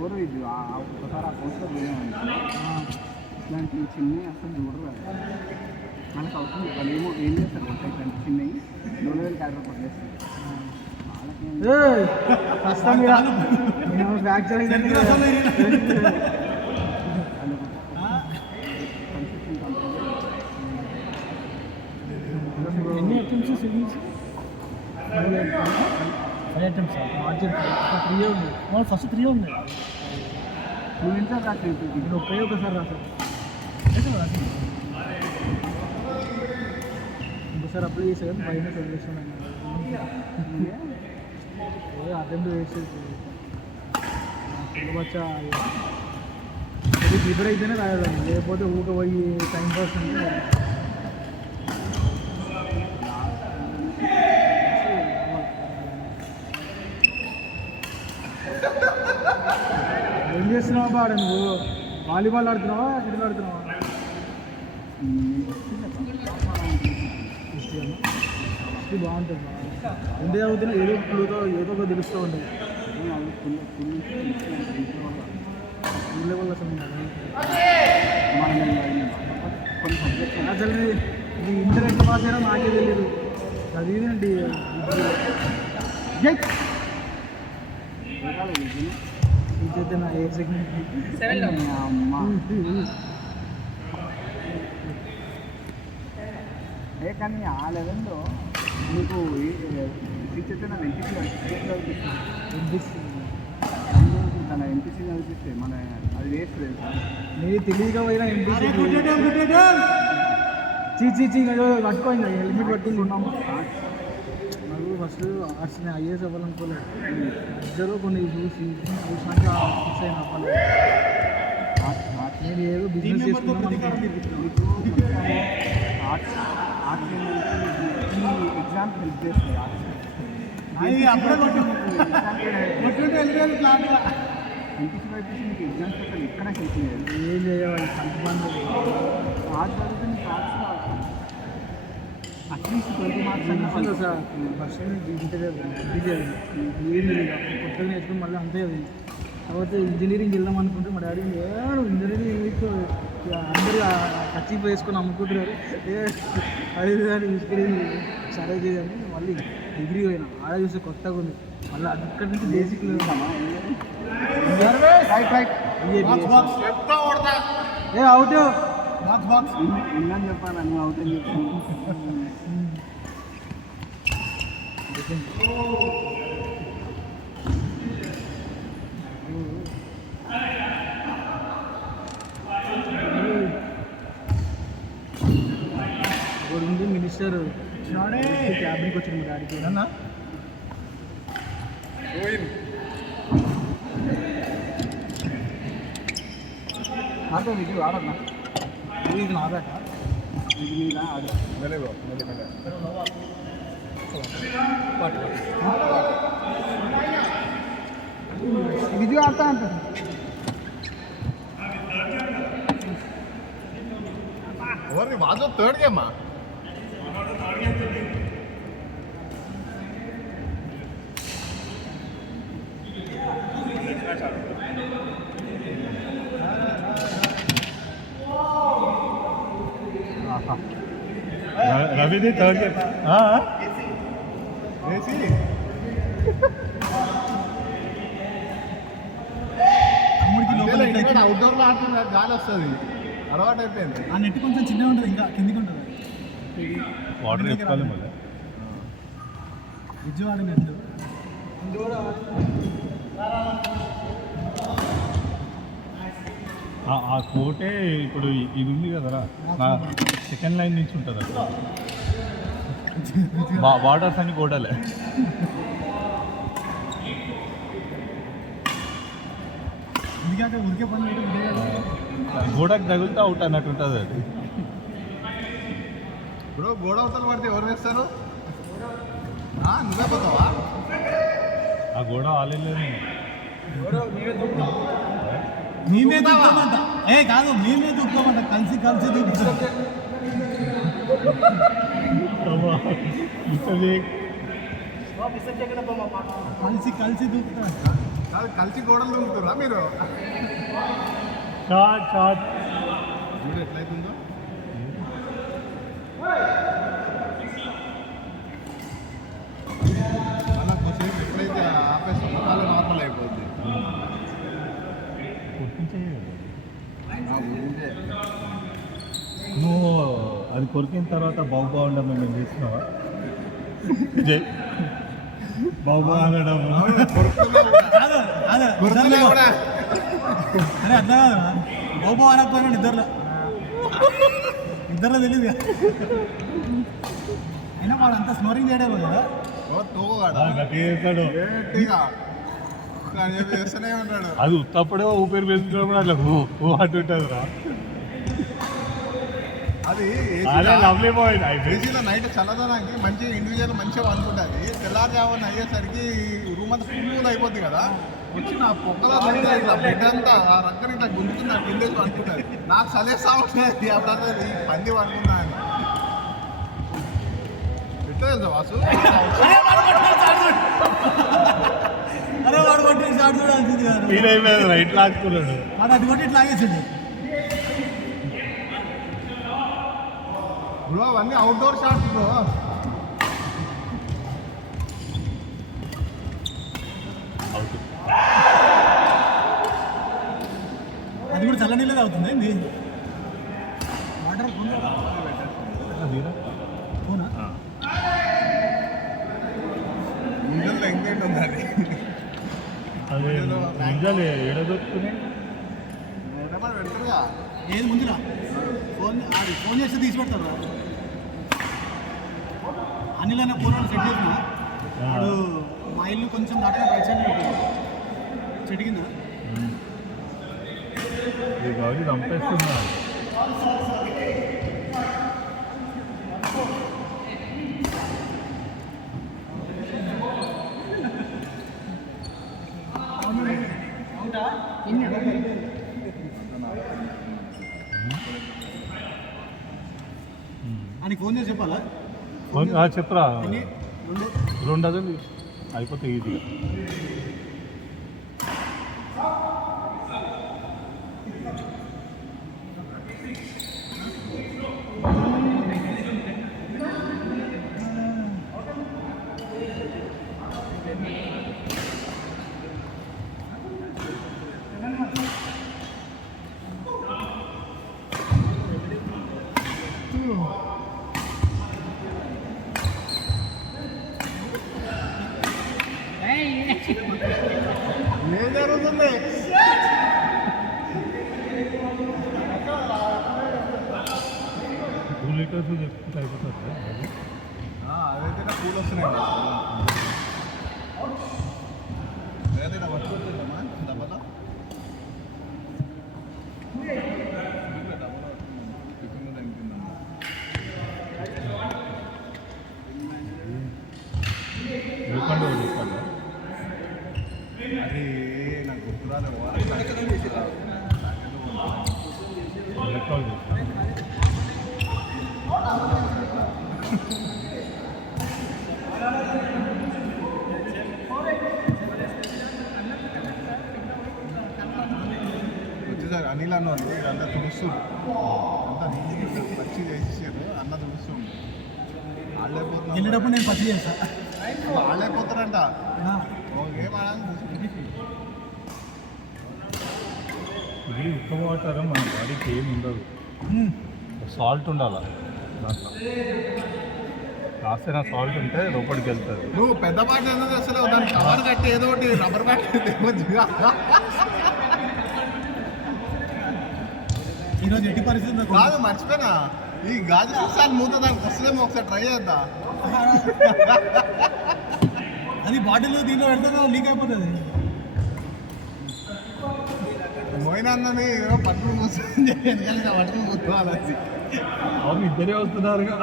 ఊరు ఇది ఒకసారి ఆ పోస్టర్ ఇట్లాంటి చిన్నవి అసలు చూడరు మనకు అవసరం వాళ్ళు ఏం చేస్తారు ఇట్లాంటి చిన్నవి 2,000 క్యారెక్టర్ కొట్టేస్తారు. ఎన్ని ఐటమ్స్ సిరీస్ 5 ఐటమ్స్ మార్జిన్ 3 ఉంది. ఫస్ట్ 3 ఉంది. నువ్వు ఇంట్లో రాసి ఇప్పుడు ఒకసారి రాశారు. ఇంకోసారి అప్లై చేసాను బయట చదివేస్తున్నాను. అటెంప్ట్ వేసేది వచ్చా అది ప్రిపేర్ అయితేనే రాయాలండి, లేకపోతే ఊక పోయి టైం పాస్ అంటే ఏం చేస్తున్నావా బాడ నువ్వు? వాలీబాల్ ఆడుతున్నావా షటిల్ ఆడుతున్నావా? హిస్టరీ బాగుంటుంది. ఎంత చదువుతున్నా ఏదో క్లూతో ఏదో ఒక తెలుస్తూ ఉంటుంది. వీళ్ళ వల్ల అసలు అసలు ఇది ఇంటర్నెట్ పాస్ అయినా నాకే తెలియదు. చదివిందండి ఇదైతే నా ఏ సెగ్మెంట్ కానీ ఆ లెవెల్లో నీకు టీచర్ అయితే నా తన ఎంపీసీ చదివిస్తే మన అది వేస్ట్ లేదు సార్. నేను తెలియక పోయినా ఎంపీసీ పట్టుకోండి హెల్మెట్ పట్టుకుని ఉన్నాము. నాకు ఫస్ట్ ఆర్ట్స్ నేను ఐఏఎస్ అవ్వాలనుకోలేదు. ఇద్దరు కొన్ని చూసినాక ఫిక్స్ అయిన అవ్వాలి. నేను ఏదో బిజినెస్ చేసుకున్నాను. ఆర్ట్స్ ఎగ్జామ్ హెల్ప్ చేస్తాయి. ఎంపీసీ వైపీసీ మీకు ఎగ్జామ్స్ పెట్టాలి, ఎక్కడ హెల్ప్ చేయాలి. ఏం చేయాలి సంతమంది ఆర్ట్స్ చదివితే నీకు ఆర్ట్స్లో అట్లీస్ట్ 20 మార్క్స్ అసలు సార్ ఫస్ట్ ఇంటర్ కొత్తగా నేర్చుకుని మళ్ళీ అంతే అది. తర్వాత ఇంజనీరింగ్ వెళ్దాం అనుకుంటే మా డాడీ ఇంజనీరింగ్ అందరూ ఖర్చు వేసుకొని అమ్ముకుంటున్నారు. అది తీసుకెళ్ళి సరే చేయని మళ్ళీ డిగ్రీ పోయినా. ఆడ చూస్తే కొత్తగా ఉంది. మళ్ళీ అక్కడి నుంచి బేసిక్ ఏ అవుట్ ఇన్నాను చెప్పాను నువ్వు అవుట్ అని చెప్పాను. ఉంది మినిస్టర్ క్యాబినెట్కి వచ్చింది మా డాడీకి. అన్నా ఆటో ఇది ఆడన్నా ఇది నా బ్యాట ఇది మీద ఆడు ఇది ఆడతా అంట. ఎవరిది వాజు థర్డ్ గేమా? రవిది థర్డ్ గేమ్ అవుట్డోర్లో ఆడుతుంది, గాలి వస్తుంది, అలవాటు అయిపోయింది. ఆ నెట్ కొంచెం చిన్నగా ఉంటుంది, ఇంకా కిందికి ఉంటుంది. వాటర్ వేసుకోవాలి మళ్ళీ. విజయవాడ నెట్ ఆ కోటే ఇప్పుడు ఇది ఉంది కదరా నా సెకండ్ లైన్ నుంచి ఉంటుంది అక్కడ వాటర్స్ అన్ని కోటలే ఎందుకంటే ఉరికే పని గోడకు తగిలితే అవుట్ అన్నట్టు ఉంటుంది అది ఇప్పుడు గోడ అవతల పడితే ఎవరు వేస్తారు నువ్వే పోతావా ఆ గోడ ఆలేదు మేమే దూకుతామంట కాదు మేమే దూకుతామంట కలిసి కలిసి దూకుతాం కలిసి కలిసి దూకుతాం కాదు కలిసి గోడలు దూకుతురా మీరు షాట్ షాట్ చూడు ఎట్లయితుందో అలా కొద్దిసేపు ఎప్పుడైతే ఆపేస్తుందో వాళ్ళు నార్మల్ అయిపోద్ది నువ్వు అది కొరికిన తర్వాత బాగుండడం మేము చూసినావా జై బాబా అనడం అరే అట్లా కాదు బాబు అనకపోయినా ఇద్దరులో తెలియదు అయినా వాడు అంతా స్నోరింగ్ చేయడం కదా చేస్తాడు చేస్తూనే ఉంటాడు అది ఉత్తప్పుడే ఊపిరి పెంచుకోవడం అట్లా ఓ అంటుంటుంది రా అది లవ్లీ పాయింట్ ఏసీలో నైట్ చల్లదనానికి మంచిగా ఇండివిజువల్ మంచిగా అనుకుంటుంది తెల్లారుజామున అయ్యేసరికి రూమ్ అంతా ఫుల్ అయిపోద్ది కదా వచ్చి నా పొక్కల ఇట్లా బెడ్ అంతా ఆ రక్కన ఇట్లా గుంజుతుంది నాకు కిందేసి అనుకుంటుంది నాకు సలేసా ఉంటుంది అప్పుడు ఈ పంది పడుకుందా అని ఎట్లా తెలుసా వాసు అరే వాడు కొట్టి షాట్ చూడాల్సింది కాదు ఫీల్ అయిపోయింది రైట్ లాక్కున్నాడు వాడు అది కొట్టి ఇట్లా లాగేసిండు బ్రో అవన్నీ అవుట్డోర్ షాట్స్ బ్రో అది కూడా చల్ల నీళ్ళే అవుతుంది ఏంది వాటర్ పోనా ముంజల్లో ఎంగేట్ ఉంది అది అదే నిజాలే ఏడ దొరుకుతున్నాయి పెడతారుగా ఏది ముందురా ఫోన్ చేస్తే తీసి పెడతారు అనిలైన ఫోన్ సెట్ చేసిన వాడు మా ఇల్లు కొంచెం దాకా రైట్ సైడ్ పెట్టారు చెట్టు కింద ఇది కాదు చంపేస్తున్నా అని ఫోన్ చేసి చెప్పాలా చెప్పరా 2 డజన్లు అయిపోతే ఇది ఏం జరుగుతుంది 2 లీటర్స్ చెప్పుకుంటే అయిపోతుంది అదైతే నాకు కూల్ వస్తున్నాయి లేదా ఇలా పట్టుకొచ్చేద్దామా డబ్బాలో టిఫిన్ తింటున్నాము రూపాయలు చెప్పాలి అది నాకు గుర్తురాలే లెక్కలు చెప్తాను వచ్చేసారి అనిల్ అన్న వాళ్ళు ఇదంతా తుడుస్తారు అంతా నీళ్ళు పచ్చి చేసేసారు అన్న తుడుస్తుంది వాళ్ళైపోతున్నారు వెళ్ళేటప్పుడు నేను పచ్చి చేస్తా వాళ్ళైపోతారంట ఓకే ఇది ఉప్పు వాటర్ మన బాడీకి ఏమి ఉండదు సాల్ట్ ఉండాలి దాంట్లో కాస్త సాల్ట్ ఉంటే లోపలికి వెళ్తుంది నువ్వు పెద్ద పాట ఎందుకు అసలు దాన్ని కవర్ కట్టి ఏదో ఒకటి రబ్బర్ బ్యాండ్ ఈరోజు ఎట్టి పరిస్థితి కాదు మర్చిపోయినా ఈ గాజు సీసాలు మూత దానికి వస్తుందేమో ఒకసారి ట్రై చేద్దా. అది బాటిల్ దీంట్లో పెడితే లీక్ అయిపోతుంది. మోయినందని పట్టుకుని కూర్చొని ఎందుకంటే పట్టుకుని కూర్చోవాలి. అవును ఇద్దరే వస్తున్నారుగా.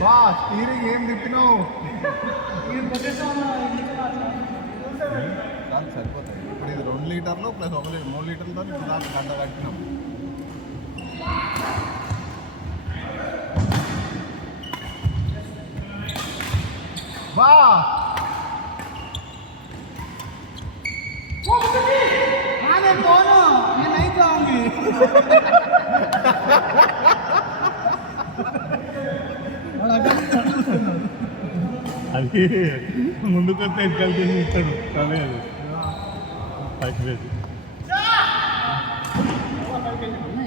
బా స్టీరింగ్ ఏం తిప్పినావు. దానికి సరిపోతాయి. ఇప్పుడు ఇది 2 లీటర్లు ప్లస్ 1 లీటర్ 3 లీటర్లతో ఇప్పుడు దాకా గంట కట్టినాం. బా అది ముందుకు వస్తే కలిసి ఇస్తాడు చదివేది పైకి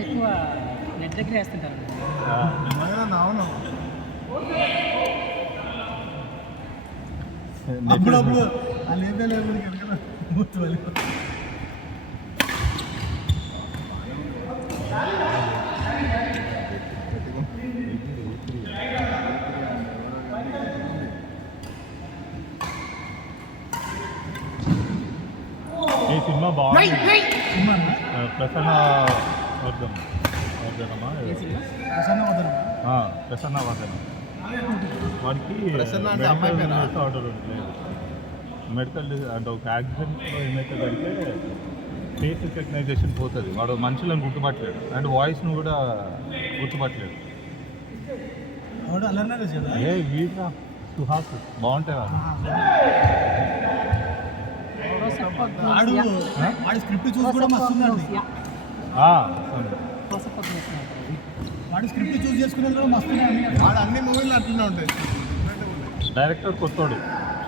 ఎక్కువ నెట్ దగ్గర వేస్తుంటారు. అవును అప్పుడప్పుడు ఆ లేబుల్ కనుక మూర్తి ఈ సినిమా బాగుంది. ప్రసన్న వర్ధనం వాడికి ప్రసన్న అంటే అమ్మాయి పేరా? ఆర్డర్ లేదు. మెడికల్ అంటే ఒక యాక్సిడెంట్లో ఏమవుతుందంటే ఫేస్ రికగ్నైజేషన్ పోతుంది. వాడు మనుషులను గుర్తుపట్టలేడు అండ్ వాయిస్ను కూడా గుర్తుపట్టలేడు. ఏ వీరా సుహాస్ బాగుంటాయి వాడి స్క్రిప్ట్ చూసి కూడా మస్తుందండి. వాడి స్క్రిప్ట్ చూస్ చేసుకునేది కూడా మస్తున్నాయి. వాడు అన్ని మూవీలు అట్లనే ఉంటాయి. డైరెక్టర్ కొత్తోడు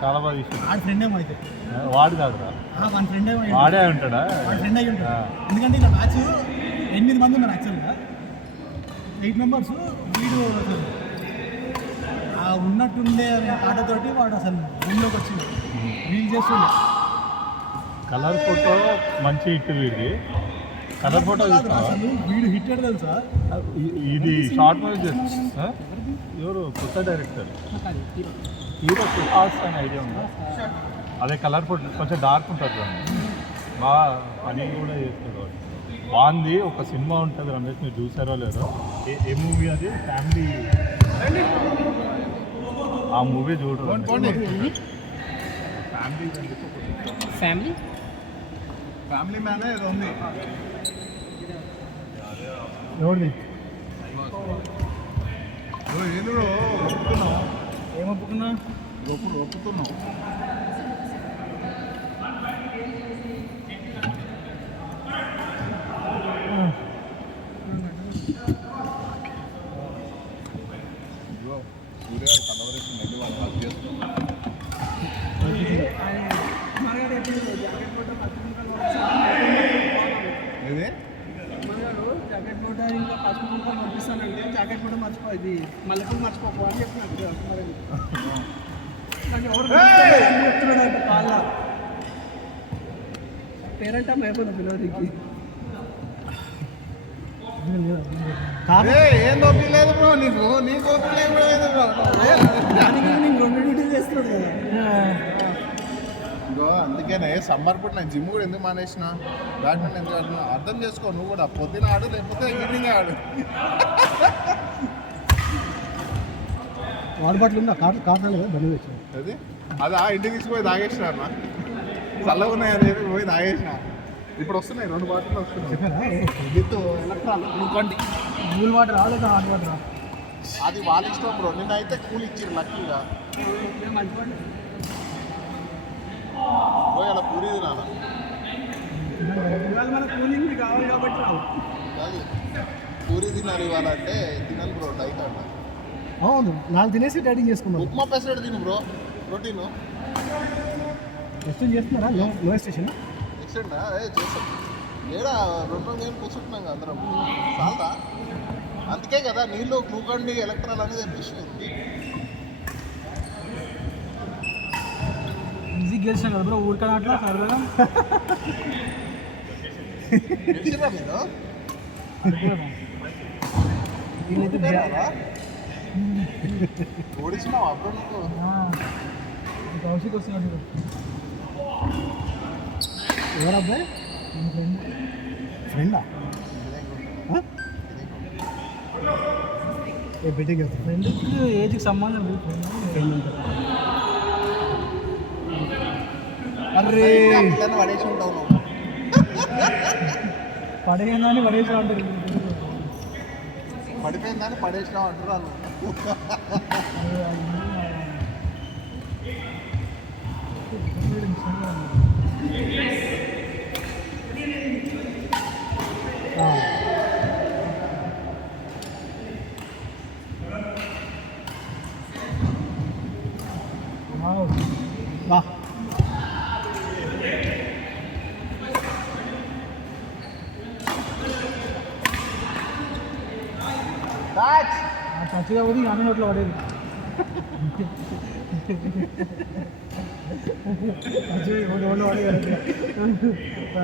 చాలా బాగా తీసాడు. వాడి ఫ్రెండ్ ఏమో అయితే వాడు కాదురా వాడి ఫ్రెండ్ ఏమో వాడే ఉంటాడా? వాడి ఫ్రెండ్ అయ్యి ఉంటాడు. ఎందుకంటే ఇలా మ్యాచ్ 8 మంది ఉన్నారు యాక్చువల్గా 8 మెంబర్స్. వీడు ఆ ఉన్నట్టుండే ఆటతోటి వాడు అసలు రూమ్లోకి వచ్చింది రీల్ చేస్తుండే. కలర్ ఫోటో మంచి హిట్ వీడిది. కలర్ ఫోటో అసలు వీడు హిట్ అయ్యాడు తెలుసా. ఇది షార్ట్ మూవీ ఎవరు కొత్త డైరెక్టర్ హీరో సుహాస్ అని ఐడియా ఉందా? అదే కలర్ ఫోటో కొంచెం డార్క్ ఉంటుంది కదా, బాగా పని కూడా చేస్తాడు వాడు. బాగుంది. ఒక సినిమా ఉంటుంది రమేష్, మీరు చూసారో లేదో. ఏ మూవీ అది? ఫ్యామిలీ. ఆ మూవీ చూడరు. ఫ్యామిలీ ఫ్యామిలీ మ్యాన్ ఏదో ఉంది. ఎవరిది ఏదో ఒప్పుకున్నావు. ఏమొప్పుకున్నా ఒప్పుతున్నావు. సూర్య కలవరేషన్ వెళ్ళి వాళ్ళు వర్క్ చేస్తున్నాం. ఏదే జాకెట్ ఫోటో ఇంకా పసుపు ఫోటో పంపిస్తానంటే జాకెట్ ఫోటో మర్చిపోయింది, మల్లెపూలు మర్చిపోకు అని చెప్పినట్టు ఎవరు చెప్తున్నాడు వాళ్ళ పేరెంట్ అమ్మ అయిపోయింది పిల్లలకి. ఏం ఓపిక లేదు బ్రో నీకు. నీకు ఓపిక లేదు బ్రో. దానికి నేను 2 డ్యూటీలు చేస్తున్నాడు కదా. ఇగో అందుకనే సమ్మర్ పూట నేను జిమ్ కూడా ఎందుకు మానేసిన, బ్యాడ్మింటన్ ఎందుకు ఆడుతున్నా అర్థం చేసుకో. నువ్వు కూడా పొద్దున ఆడు, లేకపోతే ఈవినింగ్ ఆడు. వాడి బట్టలు ఉందా? కార్ లేదా బండి తెచ్చింది అది అది ఆ ఇంటికి తీసుకుపోయి తాగేసిన అన్న. చల్లగా ఉన్నాయని చెప్పి పోయి తాగేసిన. ఇప్పుడు వస్తున్నాయి 2 బాటిల్ వస్తున్నాయి. చెప్పారా? With electoral Glucon-D. Cool water లేదా హాట్ వాటర్? అది వాళ్ళ ఇష్టం బ్రో. నిన్నైతే కూల్ ఇచ్చారు లక్కీగా. పోయి అలా పూరి తినాల. ఇవాళ మన కూలింగ్ కావాలి కాబట్టి కాదు పూరి తినాలి ఇవాళ అంటే తినాలి బ్రో. డైట్ అన్న అవును 4 తినేసి డైటింగ్ చేసుకున్నాను. ఉప్మా పెసరెట్ తిను బ్రో, ప్రోటీన్ ఎక్స్టెండ్ చేస్తున్నారా లో స్టేషన్? ఎక్స్టెండా చేస్తాం. ఏడా 2 నేను కూర్చుంటున్నాం కదా అందరం, చాలదా? అందుకే కదా నీళ్ళు గ్లూకాన్ డి ఎలక్ట్రాల్ అనేది తెప్పిస్తుంది. ఈజీ గెలిచిన కదా బ్రో, ఊరికన్నా అట్లా సరదాగా తెలిసిరా నేను ఓడిచ్చినావు అప్పుడు నువ్వు. కౌశిక్ వస్తున్నాడు. ఎవరు అబ్బాయి? ఫ్రెండా? బెట్టింగ్ ఫ్రెండ్కి ఏజ్కి సంబంధం లేదు. ఫ్రెండ్ అరే పిల్లల్ని పడేసి ఉంటావు నువ్వు. పడేయని పడేసి అంటారు. పడిపోయిందని పడేసినావు అంటారు వాళ్ళు. వా టచ్గా పోయి అన్న నోట్లో పడేది. ఒళ్ళు పడేది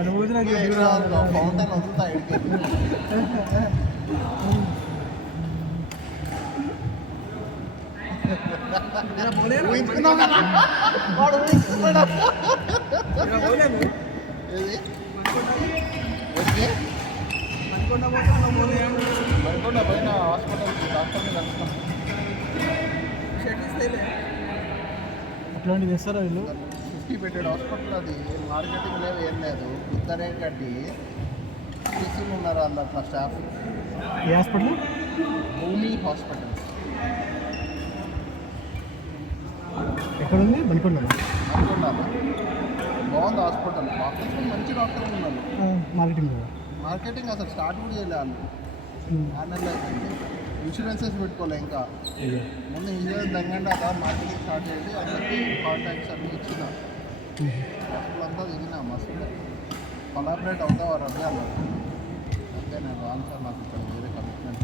రోజు నాకు ఫౌంటైన్ వదులుతా ఊహించుకున్నావు కదా వాడు ఊహించుకున్నాడు. ఏది బయట పైన హాస్పిటల్కి డాక్టర్ని కలుస్తాం. అట్లాంటివి చేస్తారా వీళ్ళు? 50 బెడెడ్ హాస్పిటల్ అది, మార్కెటింగ్ లేదు ఏం లేదు. ఇద్దరే కట్టి టీసీలు ఉన్నారు వాళ్ళు అట్లా స్టాఫ్. ఏ హాస్పిటల్? భూమి హాస్పిటల్. ఎక్కడుంది? బనికొండలో. అనుకున్నాను బాగుంది హాస్పిటల్. డాక్టర్స్ మంచి డాక్టర్లు ఉన్నారు. మార్కెటింగ్ మార్కెటింగ్ అసలు స్టార్ట్ కూడా చేయలే వాళ్ళు. 6 నెలలు అయిపోయింది. ఇన్సూరెన్సెస్ పెట్టుకోలే ఇంకా. ముందు ఇన్సూరెన్స్ తగ్గండి అలా మార్కెటింగ్ స్టార్ట్ చేసి అందరికీ కాంటాక్ట్స్ అన్నీ ఇచ్చిన హాస్పిటల్ అంతా తిరిగినా మస్తు కొలాబరేట్ అవుతావు రవి అన్నారు. అంతే నేను ఆన్సర్ నాకు ఇక్కడ వేరే కమిట్మెంట్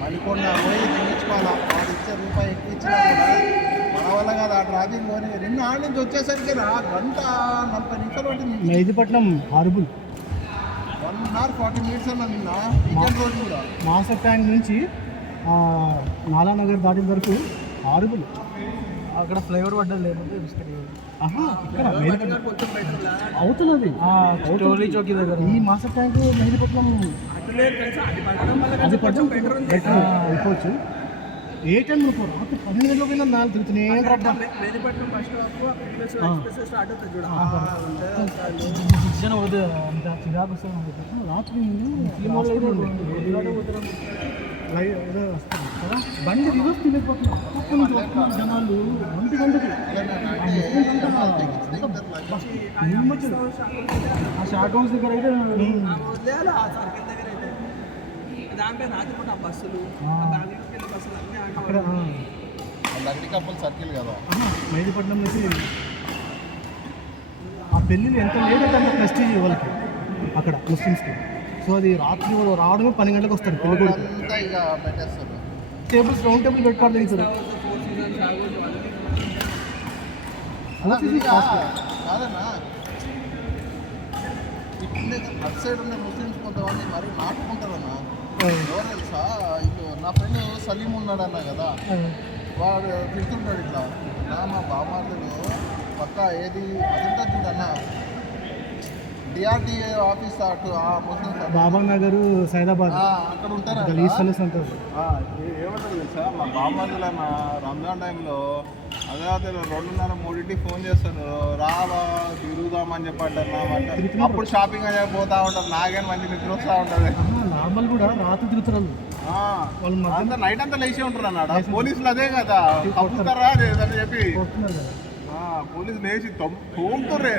మళ్ళీకొండ పోయి తెగించుకోవాలా. వాడు ఇచ్చే రూపాయి ఎక్కువ ఇచ్చినా కూడా మన వల్ల కాదు. ఆ ట్రాఫిక్ పోనీ 2 ఆడ నుంచి వచ్చేసరికి గంట 40 నిమిషాలు పట్టింది. మెహదీపట్నం హారబుల్ 1 hour 40 minutes అన్న నిన్న వీకెండ్ రోజు కూడా. మాస్టర్ ట్యాంక్ నుంచి నాలానగర్ దాటిన వరకు హారబుల్. అక్కడ ఫ్లైఓవర్ పడ్డది, లేకపోతే ఇక్కడ అవుతున్నది టోలీ చౌకీ దగ్గర. ఈ మాస్టర్ ట్యాంక్ మెహదీపట్నం అది పడ్డం అయిపోవచ్చు. ఏ టైం నువ్వు రాత్రి 12 గంటల పోయినా 4 తిరుగుతూనే పోతే అంత చిరాకు వస్తుంది. రాత్రి బండి రివర్స్ తిరిగిపోతున్నాం. జనాలు 1 గంటకి ఆ షార్ట్ హౌస్ దగ్గర అయితే అక్కడ లండి కప్పుల్ సర్కిల్ కదా మెహదీపట్నం నుంచి ఆ పెళ్ళిళ్ళు ఎంత లేట్ అయితే అంత ప్రెస్టీజ్ వాళ్ళకి అక్కడ ముస్లిమ్స్కి. సో అది రాత్రి వాళ్ళు రావడమే 12 గంటలకు వస్తారు. పెళ్ళి కూడా అంతా ఇక పెట్టేస్తారు. టేబుల్స్ రౌండ్ టేబుల్ పెట్టుకోవడం తెలుస్తారు. కాదన్నా ఇట్లే అటు సైడ్ ఉన్న ముస్లిమ్స్ కొంతమంది మరి నాటుకుంటారన్నా. ఎవరు తెలుసా, ఇల్లు నా ఫ్రెండ్ సలీం ఉన్నాడన్నా కదా, వాడు తిడుతుంటాడు ఇట్లా మా బామార్దులు పక్క ఏది అదంతా చూడన్నా డిఆర్డిఏ ఆఫీస్ అటు ఆ ముస్లిమ్స్ బాబా నగర్ సైదాబాద్ అక్కడ ఉంటారు. అంటారు. ఏమంటారు తెలుసా, మా బామార్దులు అన్న రంజాన్ టైంలో అదే 2:30-3 ఫోన్ చేస్తారు, రావా తిరుగుదామని చెప్పంటారు. అప్పుడు షాపింగ్ అనేది పోతా ఉంటారు. నాగేని మంచి నిద్ర వస్తూ ఉంటుంది. నార్మల్ కూడా రాత్రి తిరుగుతారు వాళ్ళు. అంతా నైట్ అంతా లేచి ఉంటారు అన్నాడు. పోలీసులు అదే కదా తప్పుతారా అని చెప్పి పోలీసులు లేచి తోముతుర్రే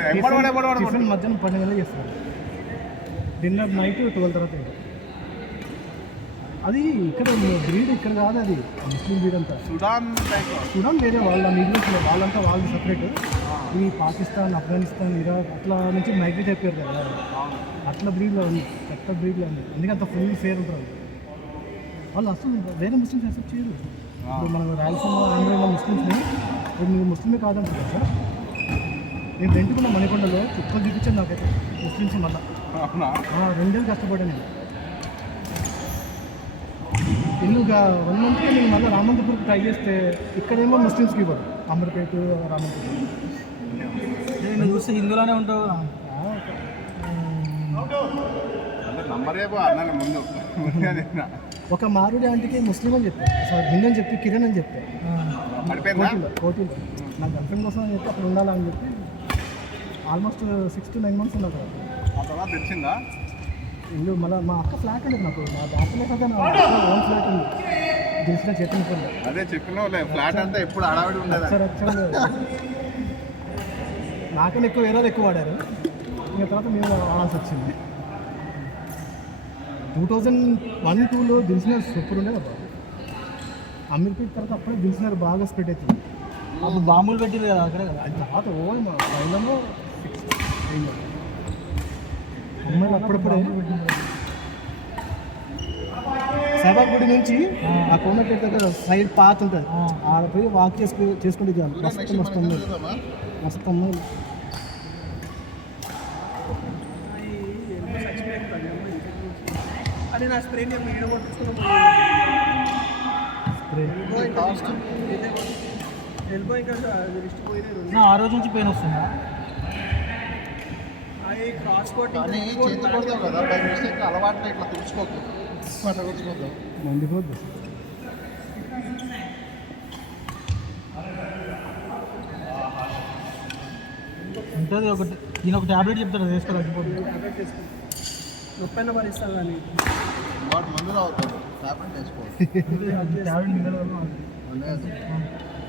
మధ్యాహ్నం 12 గంటలు చేస్తారు. డిన్నర్ నైట్ 12 తర్వాత. అది ఇక్కడ బ్రీడ్ ఇక్కడ కాదు, అది ముస్లిం బ్రీడ్ అంతా. సుడాన్ టైప్ చూడండి వేరే వాళ్ళ మిడిల్ ఈస్ట్లో వాళ్ళంతా వాళ్ళు సపరేట్. ఈ పాకిస్తాన్, ఆఫ్ఘనిస్తాన్, ఇరాక్ అట్లా నుంచి మైగ్రేట్ అయిపోయారు కదా, అట్లా బ్రీడ్లో ఉంది, కొత్త బ్రీడ్లో ఉంది. అందుకే అంత ఫుల్ ఫేర్ ఉంటారు వాళ్ళు. అసలు వేరే ముస్లిమ్స్ యాక్సెప్ట్ చేయరు. ఇప్పుడు మన రాయలసీమ, ఆంధ్రలో ముస్లిమ్స్ని ఇప్పుడు మీరు ముస్లిమే కాదంటారు కదా సార్. నేను రెంట్కున్న మణికొండలో చుక్కలు చూపించాను నాకైతే ముస్లిమ్స్ మళ్ళీ. అవునా? 2 ఏళ్ళు కష్టపడ్డాను నేను. ఇల్లుగా 1 మంత్కి నేను మళ్ళీ రామంతపూర్కి ట్రై చేస్తే ఇక్కడేమో ముస్లిమ్స్కి ఇవ్వరు, అమర్పేట, రామంతపూర్. నేను చూస్తే హిందూలోనే ఉంటావు. నంబరే అన్నాను ముందు. ఒక మారుడి ఆంటీకి ముస్లిం అని చెప్పాను, సార్ హిందూ అని చెప్పి కిరణ్ అని చెప్పాను. కోటిలో నా గర్ల్ఫ్రెండ్ కోసం అని చెప్పి అక్కడ ఉండాలని చెప్పి ఆల్మోస్ట్ 6 to 9 months ఉన్నా కదా. ఆ తర్వాత తెలిసిందా? ఇల్లు మళ్ళీ మా అక్క ఫ్లాట్ ఉంది నాకు, నా బ్యాచులర్ కదా, నా ఓన్ ఫ్లాట్ ఉంది తెలిసిన చెప్పిన. అదే చెప్పినావు, ఫ్లాట్ అంతా ఎప్పుడు అడావిడి ఉండదు. ఒకసారి నాకన్నా ఎక్కువ వేరే ఎక్కువ వాడారు. ఇంకా తర్వాత మేము వాడాల్సి వచ్చింది. 2001-2లో దిల్సినార్ సూపర్ ఉండే కదా. అమీర్పేట తర్వాత అప్పుడే దిల్సినార్ బాగా స్ప్రెడ్ అవుతుంది. అప్పుడు బాంబులు పెట్టిరు కదా అక్కడ. అది తర్వాత రైళ్ళలో అమ్మాయిలు అప్పుడప్పుడే సైబాగ్ గుడి నుంచి ఆ కోమటిపేట దగ్గర సైడ్ పాత్ ఉంటుంది, ఆడ పోయి వాక్ చేసుకుంటే చాలు. మస్తు మస్తు అమ్మాయిలు, మస్తు అమ్మాయిలు. అది నా స్ప్రే నేను వీడియో కొట్టుకున్నాను. ఎల్బో ఇంకా రిస్ట్ పోయినా ఆ రోజు నుంచి పెయిన్ వస్తుందా? అది క్రాస్ కానీ చేతి కొడతావు కదా, బై మిస్టేక్ అలవాటు ఇట్లా తుడుచుకోకు, అట్లా తుడుచుకోద్దాం. మండిపోద్దు. ఉంటుంది ఒకటి. నేను ఒక ట్యాబ్లెట్ చెప్తాను, అది వేసుకోవాలి. ట్యాబ్లెట్ వేసుకోండి, నొప్పైనా భరిస్తాను కానీ వాటి మందు రావుతాడు, ట్యాబ్లెట్ వేసుకోవాలి. ట్యాబ్లెట్ మిగతా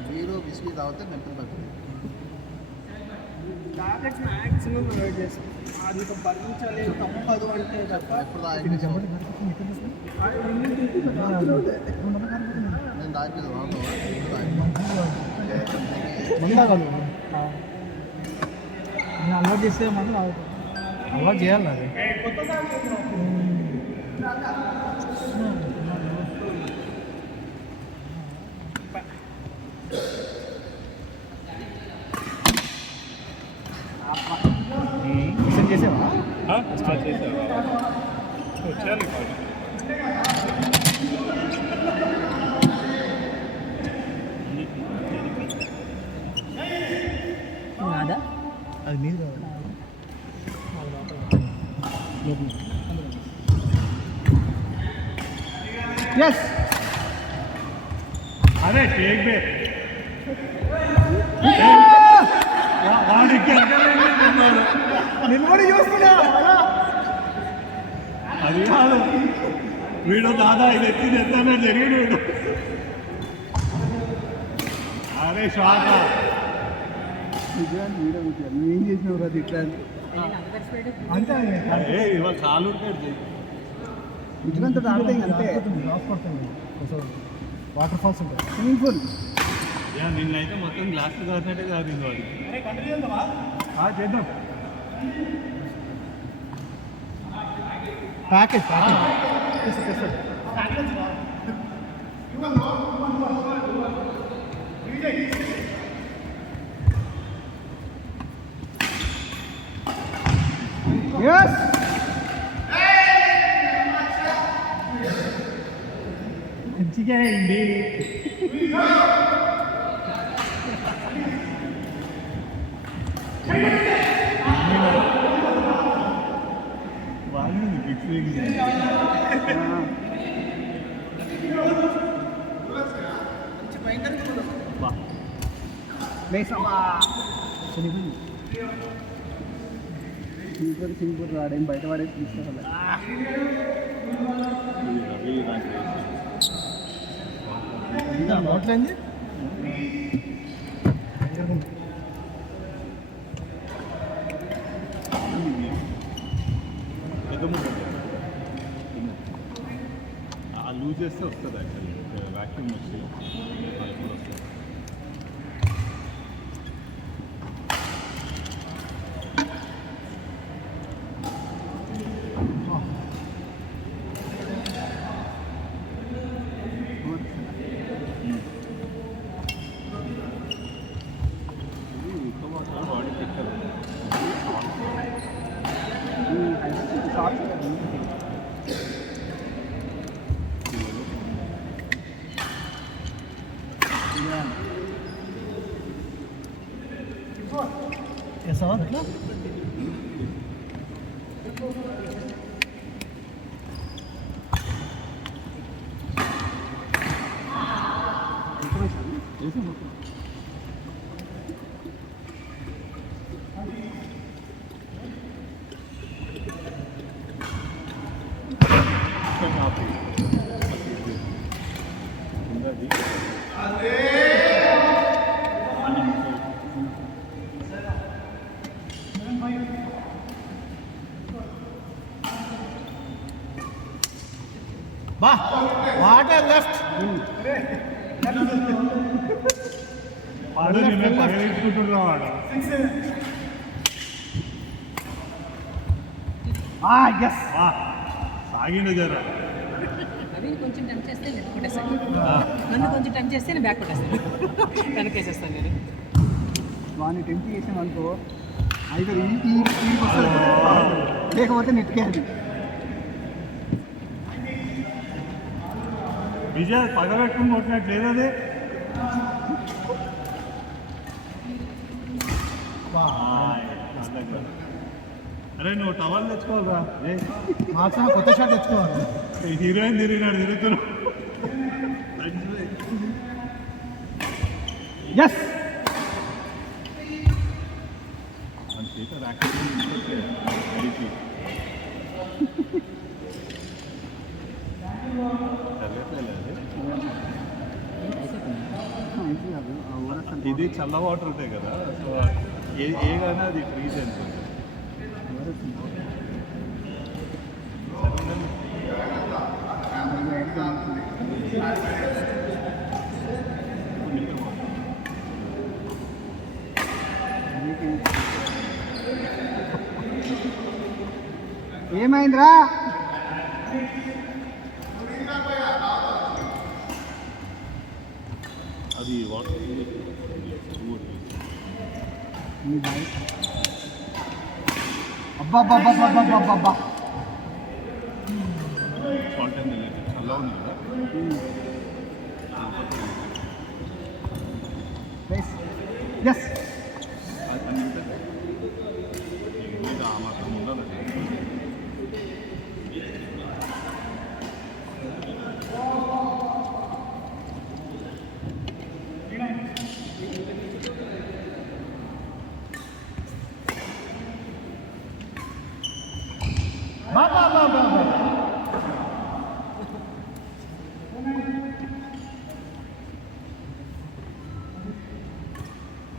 బీరు బిస్కీ తాగితే నొప్పి తగ్గుతుంది. ట్యాబ్లెట్స్ మ్యాక్సిమం అవాయిడ్ చేస్తాం. అది ఇంకా భరించాలి తప్పదు అంటే తప్ప. ఎప్పుడు తాగి నేను తాగిపోయింది మందా కాదు, నేను అలవాటు చేస్తే మనం అలవాటు చేయాలి. అది చేసావా? అది మీరు ఎస్. అదే టేక్ బే నేను కూడా చూస్తున్నా. అది కాదు, వీడు దాదా ఇది ఎత్తానే జరిగాడు వీడు. అరే షాక్ నిజాన్ని వీడియో పెట్టాను, నువ్వేం చేసినావు అది ఇట్లా అంతే ఇవాళ కాలు ఉంటాడు. ఇట్లంతా తాగితే అంతే. వాటర్ ఫాల్స్ ఉంటాయి, స్విమ్మింగ్ పూల్. నిన్నైతే మొత్తం గ్లాసులు కాసినట్టే కాదు వాడు. చేద్దాం. Packets. మంచిగా అయింది. బాగుంది ఫిక్సింగ్. సింగపూర్ రాడేం బయట పడేసి తీసుకోవాలి. నోట్లేంది పెద్ద ముక్క ఆ లూజ్ చేస్తే వస్తుంది యాక్చువల్లీ వ్యాక్యూమ్ వచ్చి అది కూడా వస్తుంది. బాడీ పెట్టారు చేస్తావా అట్లా బా వాటర్ లెఫ్ట్ వాడు నిన్నే పరిగెత్తుకుంటున్నా వాడు. ఎస్ సాగిండు జరా అవి కొంచెం టెంప్ చేస్తే నేను కొట్టేస్తాను, నన్ను కొంచెం టెంప్ చేస్తే నేను బ్యాక్ కొట్టేస్తాను, వెనకేసేస్తాను నేను. వాడిని టెంప్ట్ చేసాను అనుకో అయితే ఈ వస్తుంది లేకపోతే నెట్కే అది. విజయ్ పగబెట్టుకుని కొట్టినట్టు లేదు అది. అరే నువ్వు టవల్ తెచ్చుకోవాలా మాత్రం కొత్త షాట్ తెచ్చుకోవాలి. హీరోయిన్ తిరుగుతున్నావు. ఎస్ ఇది చల్ల వాటర్ ఉంటాయి కదా, సో ఏదైనా అది ఫ్రీజ్ అనుకుంటుంది. ఏమైందిరా అది వాటర్ అబ్బా సాల్ట్ అండ్ చల్ల ఉంది కదా. ఎస్ అది ఆ మాత్రం ఉండాలి.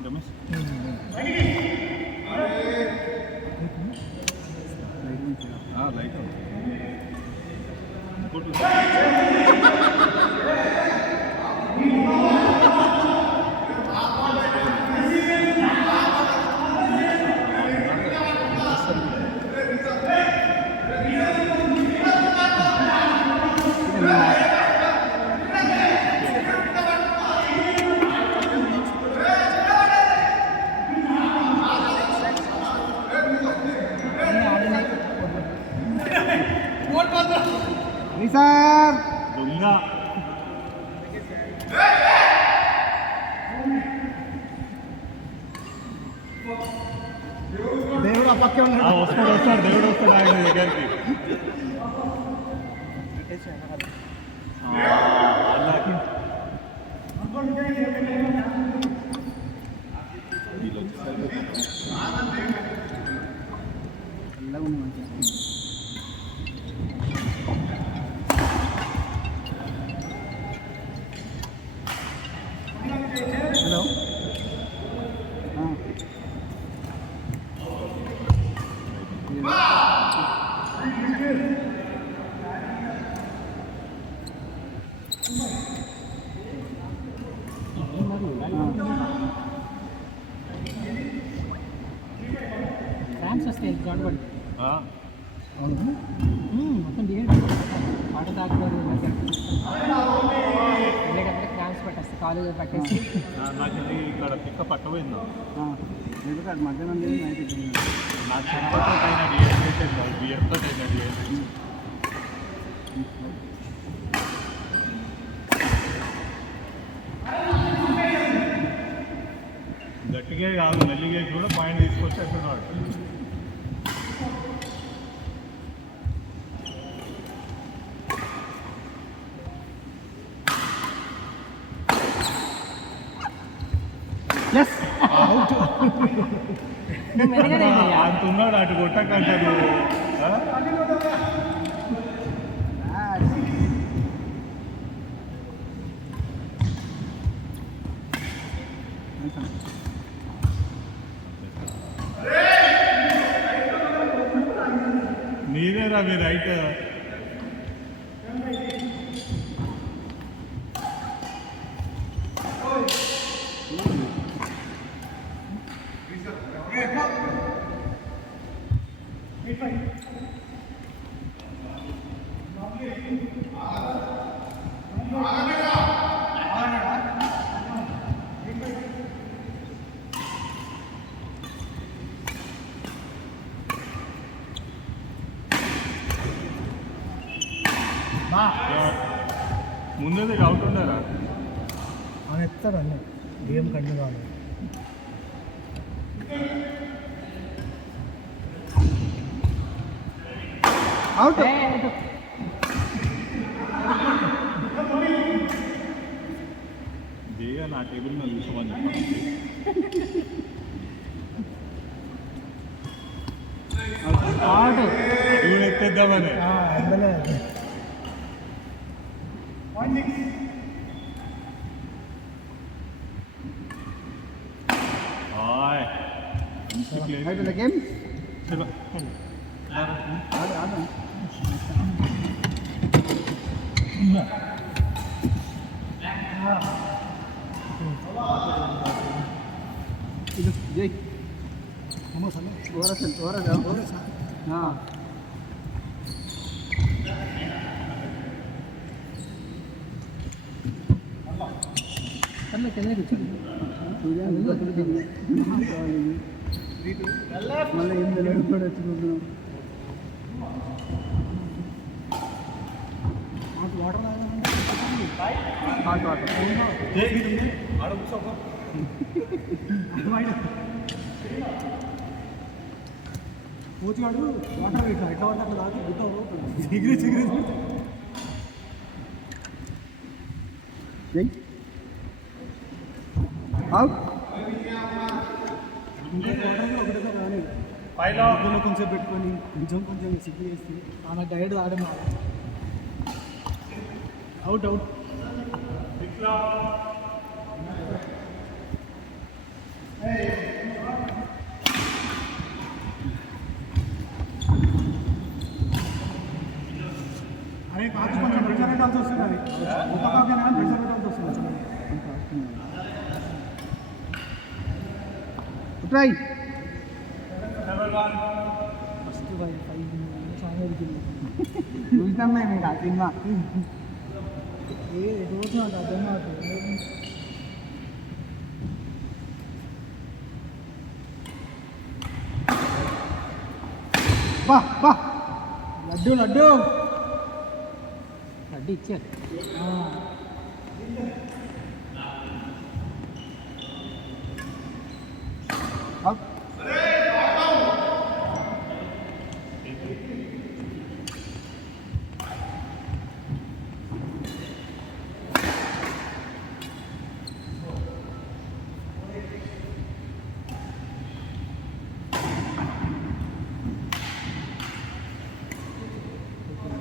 రమేష్ లైట్ ఇంకోటి సార్ దొంగ దేవుడు ఆ పక్కే ఉన్నాడు. వస్తాడు దేవుడు వస్తాడు ఆయన దగ్గరికి. అల్లాకి వీళ్ళు వచ్చేసరికి చల్లగా ఉంది మంచిగా. హలో ఫ్రాన్స్ వస్తాయి గవర్నమెంట్ ఆ, మొత్తం బిహేవ్ వాటర్ తాగుతారు వెళ్ళేటప్పుడు క్రాంప్స్ పట్టేస్తాయి కాలేజ్ పట్టేసి నాకు ఇది ఇక్కడ పిక్క పట్టబోయిందా ఎందుకంటే మధ్యాహ్నం నైట్ నాకు చెక్కతో అయిన డిహైడ్రేషన్ కాదు బియ్యంతో అయిన డిహైడ్రేషన్ గట్టిగా కాదు మెల్లిగా కూడా పాయింట్ తీసుకొచ్చి అంటున్నాడు నువ్వు మెరుగనే అయ్యా. అంటున్నాడు అటు కొట్టకంటాడు నీదే రవి రైట్ ముందే అవుట్ ఉండరా ఆయన ఎత్తాడు అన్నీ గేమ్ కంటిన్యూ కావాలి అవుట్ దేగా నా టేబుల్ మీద కూర్చోమని ఆడు ఇవి ఎత్తేద్దామని అందులో ఆయ్ మంచి ప్లేస్. రైట్ ద గేమ్ చలో. ఆడు ఆడు ఇది జై ఓరసల్ ఓరసల్ సర్లే కింద కూర్చోండి మళ్ళీ ఏం తెలియదు కూడా వచ్చుకుంటున్నాం హాట్ వాటర్ ఆడ కూర్చోపో. కోచిగాడు వాటర్ ఇట్లా ఎట్లా వాటర్ అట్లా దాటి గుట్ట సిగరె జై అవుట్ ఒకటిగా రాలేదు పైలో అందులో కొంచెం పెట్టుకొని కొంచెం సిగ్గు చేసి ఆమె డైరెక్ట్ ఆడడం అవుట్ అవుట్ అరే కాదు కొంచెం ప్రెషర్ పెట్టాల్సి వస్తుంది అది ఒక కాపీ ప్రెషర్ పెట్టాల్సి వస్తుంది ట్రై ఫస్ట్ 5 సాంగ్ చూసినాం మేము ఇంకా సినిమా ఏ రోజు నాకు అర్థం కాదు బా బా లడ్డు లడ్డు వడ్డీ ఇచ్చారు అవుట్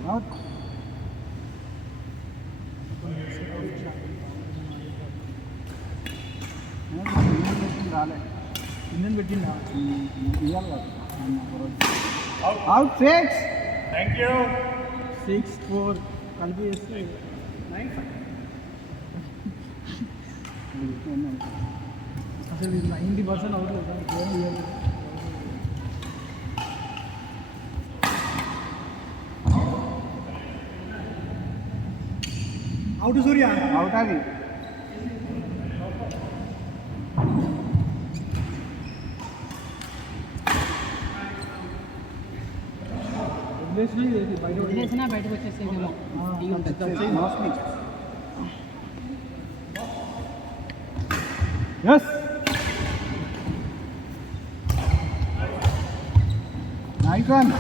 అవుట్ రాలే ఇంజన్ పెట్టిందా ఇవ్వాలి కాదు అవుట్ 6 థ్యాంక్ యూ 6-4 కలిపి చేస్తే 9-5 అసలు ఇది 90% అవుతుంది అవుట్ సూర్య అవుట్ అది వదిలేసినా బయటకు వచ్చేసేదేమో ఇవి ఉంటుంది. మోస్ట్లీ ఎస్ నైస్ వన్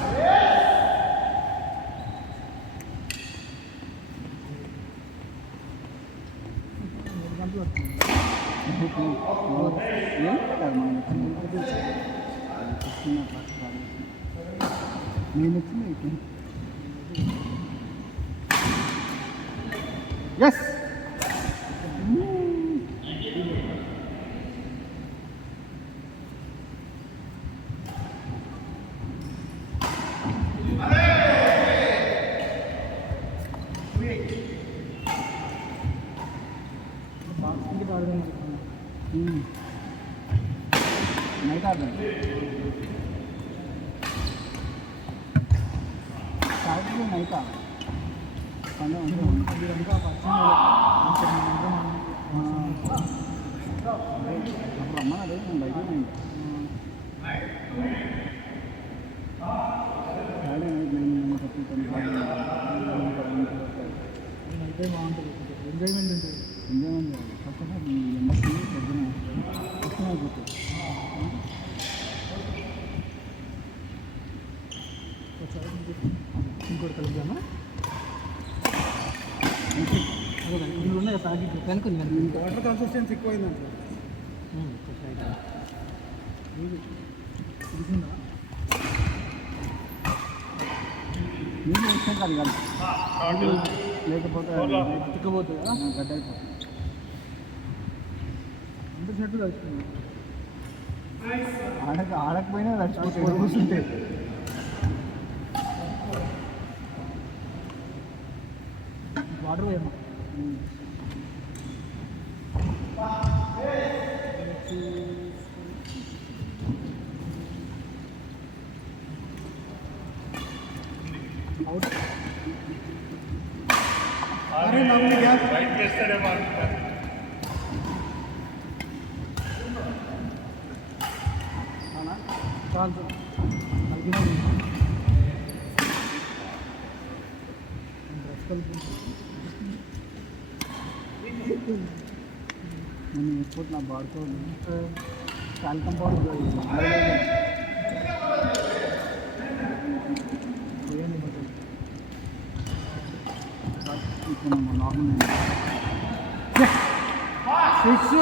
నేను వచ్చింది ఎస్ నైట్ ఆడదాం సాటర్డే నైటా పండుగ రమ్మన్నాడు నేను బయట సాటర్డే నైట్ నేను అయితే బాగుంటుంది ఎంజాయ్మెంట్ ఉంటుంది ఎంజాయ్మెంట్ కాకపోతే ఈ ఎండకి పొద్దున ఇష్టం అయిపోతుంది ఇంకోటి కలుద్దామా ఇందులో ఉన్నాయి ప్యాకెట్ కనుక్కుంది వాటర్ కన్సిస్టెన్సీ ఎక్కువైందంట తెలిసిందా నీళ్ళు ఇష్టం కాదు కాదు లేకపోతే తిక్కబోతుందా గడ్డ అయిపోతుంది అంత చెట్టు తడుచుకుంది ఆడకపోయినా నడిచిపోతుంది కూర్చుంటే వాటర్ పోయామా అవుట్ అరే నమ్మి గ్యాప్ చాలు నేను ఎప్పుడు నా బాడుకోవాలి కాల్కం పౌడర్ ఇప్పుడు నార్మల్ సిక్స్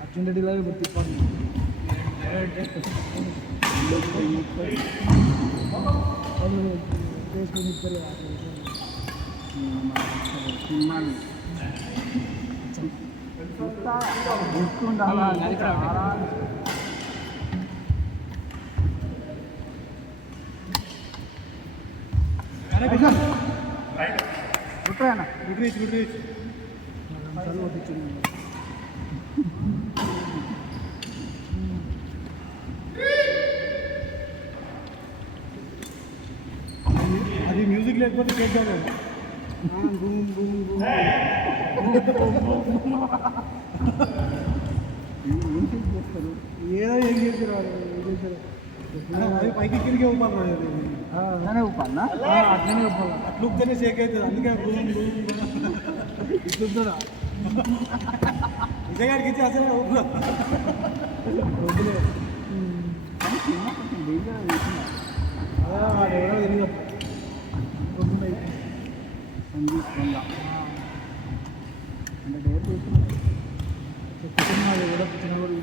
అర్జున్ రెడ్డి లాగా గుర్తిప్పాలి సినిమాలు గుర్తుండాలా గుట్రాయన గుడ్ రీచ్ కొట్టించింది అది మ్యూజిక్ లేకపోతే కేట్టాడు బూమ్ బూమ్ బూమ్ ఏం చేస్తారు ఏదో ఏం చేశారు అది పైకి కిందకే ఊపాలి అలానే ఊపాలనా అట్లనే ఊపాలి అట్లా ఊపితేనే షేక్ అవుతుంది అందుకే బూమ్ బూమ్ ఇట్లుంటుందా విజయగాడికి ఇచ్చి అసలు ఊపుదా వద్దులే కానీ సినిమా కొంచెం డేంజర్ వేసిన అదే వాడు ఎవరో తెలియదు సంగీత్ వల్ల అంటే డేర్ చేసిన చెప్తున్నారు ఎవరో చిన్నవాడు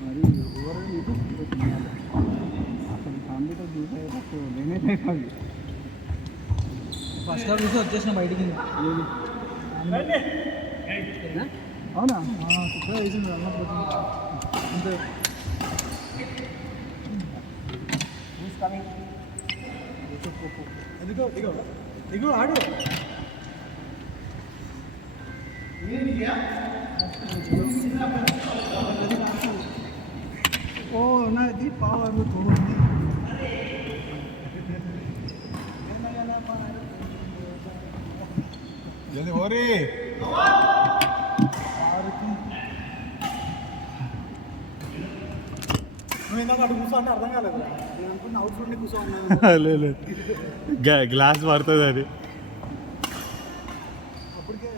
మరి ఎవరు సినిమాలు అసలు ఫ్యామిలీతో చూసేటప్పుడు నేనే అయిపోయింది ఫస్ట్ హాఫ్ చూసి వచ్చేసిన బయటికి అవునా కుక్క వేసింది అన్నప్పుడు అంతే కమింగ్. ఇదిగో ఇదిగో ఇదిగో ఆడు ఓ నాది పవర్ తోంది జల్దీ ఓరి నువ్వు ఇందాక అటు కూర్చో అంటే అర్థం కాలేదు నేను అనుకున్న అవుట్ ఫుడ్ కూర్చో ఉన్నాను లేదు గ్లాస్ పడుతుంది అది. అప్పటికే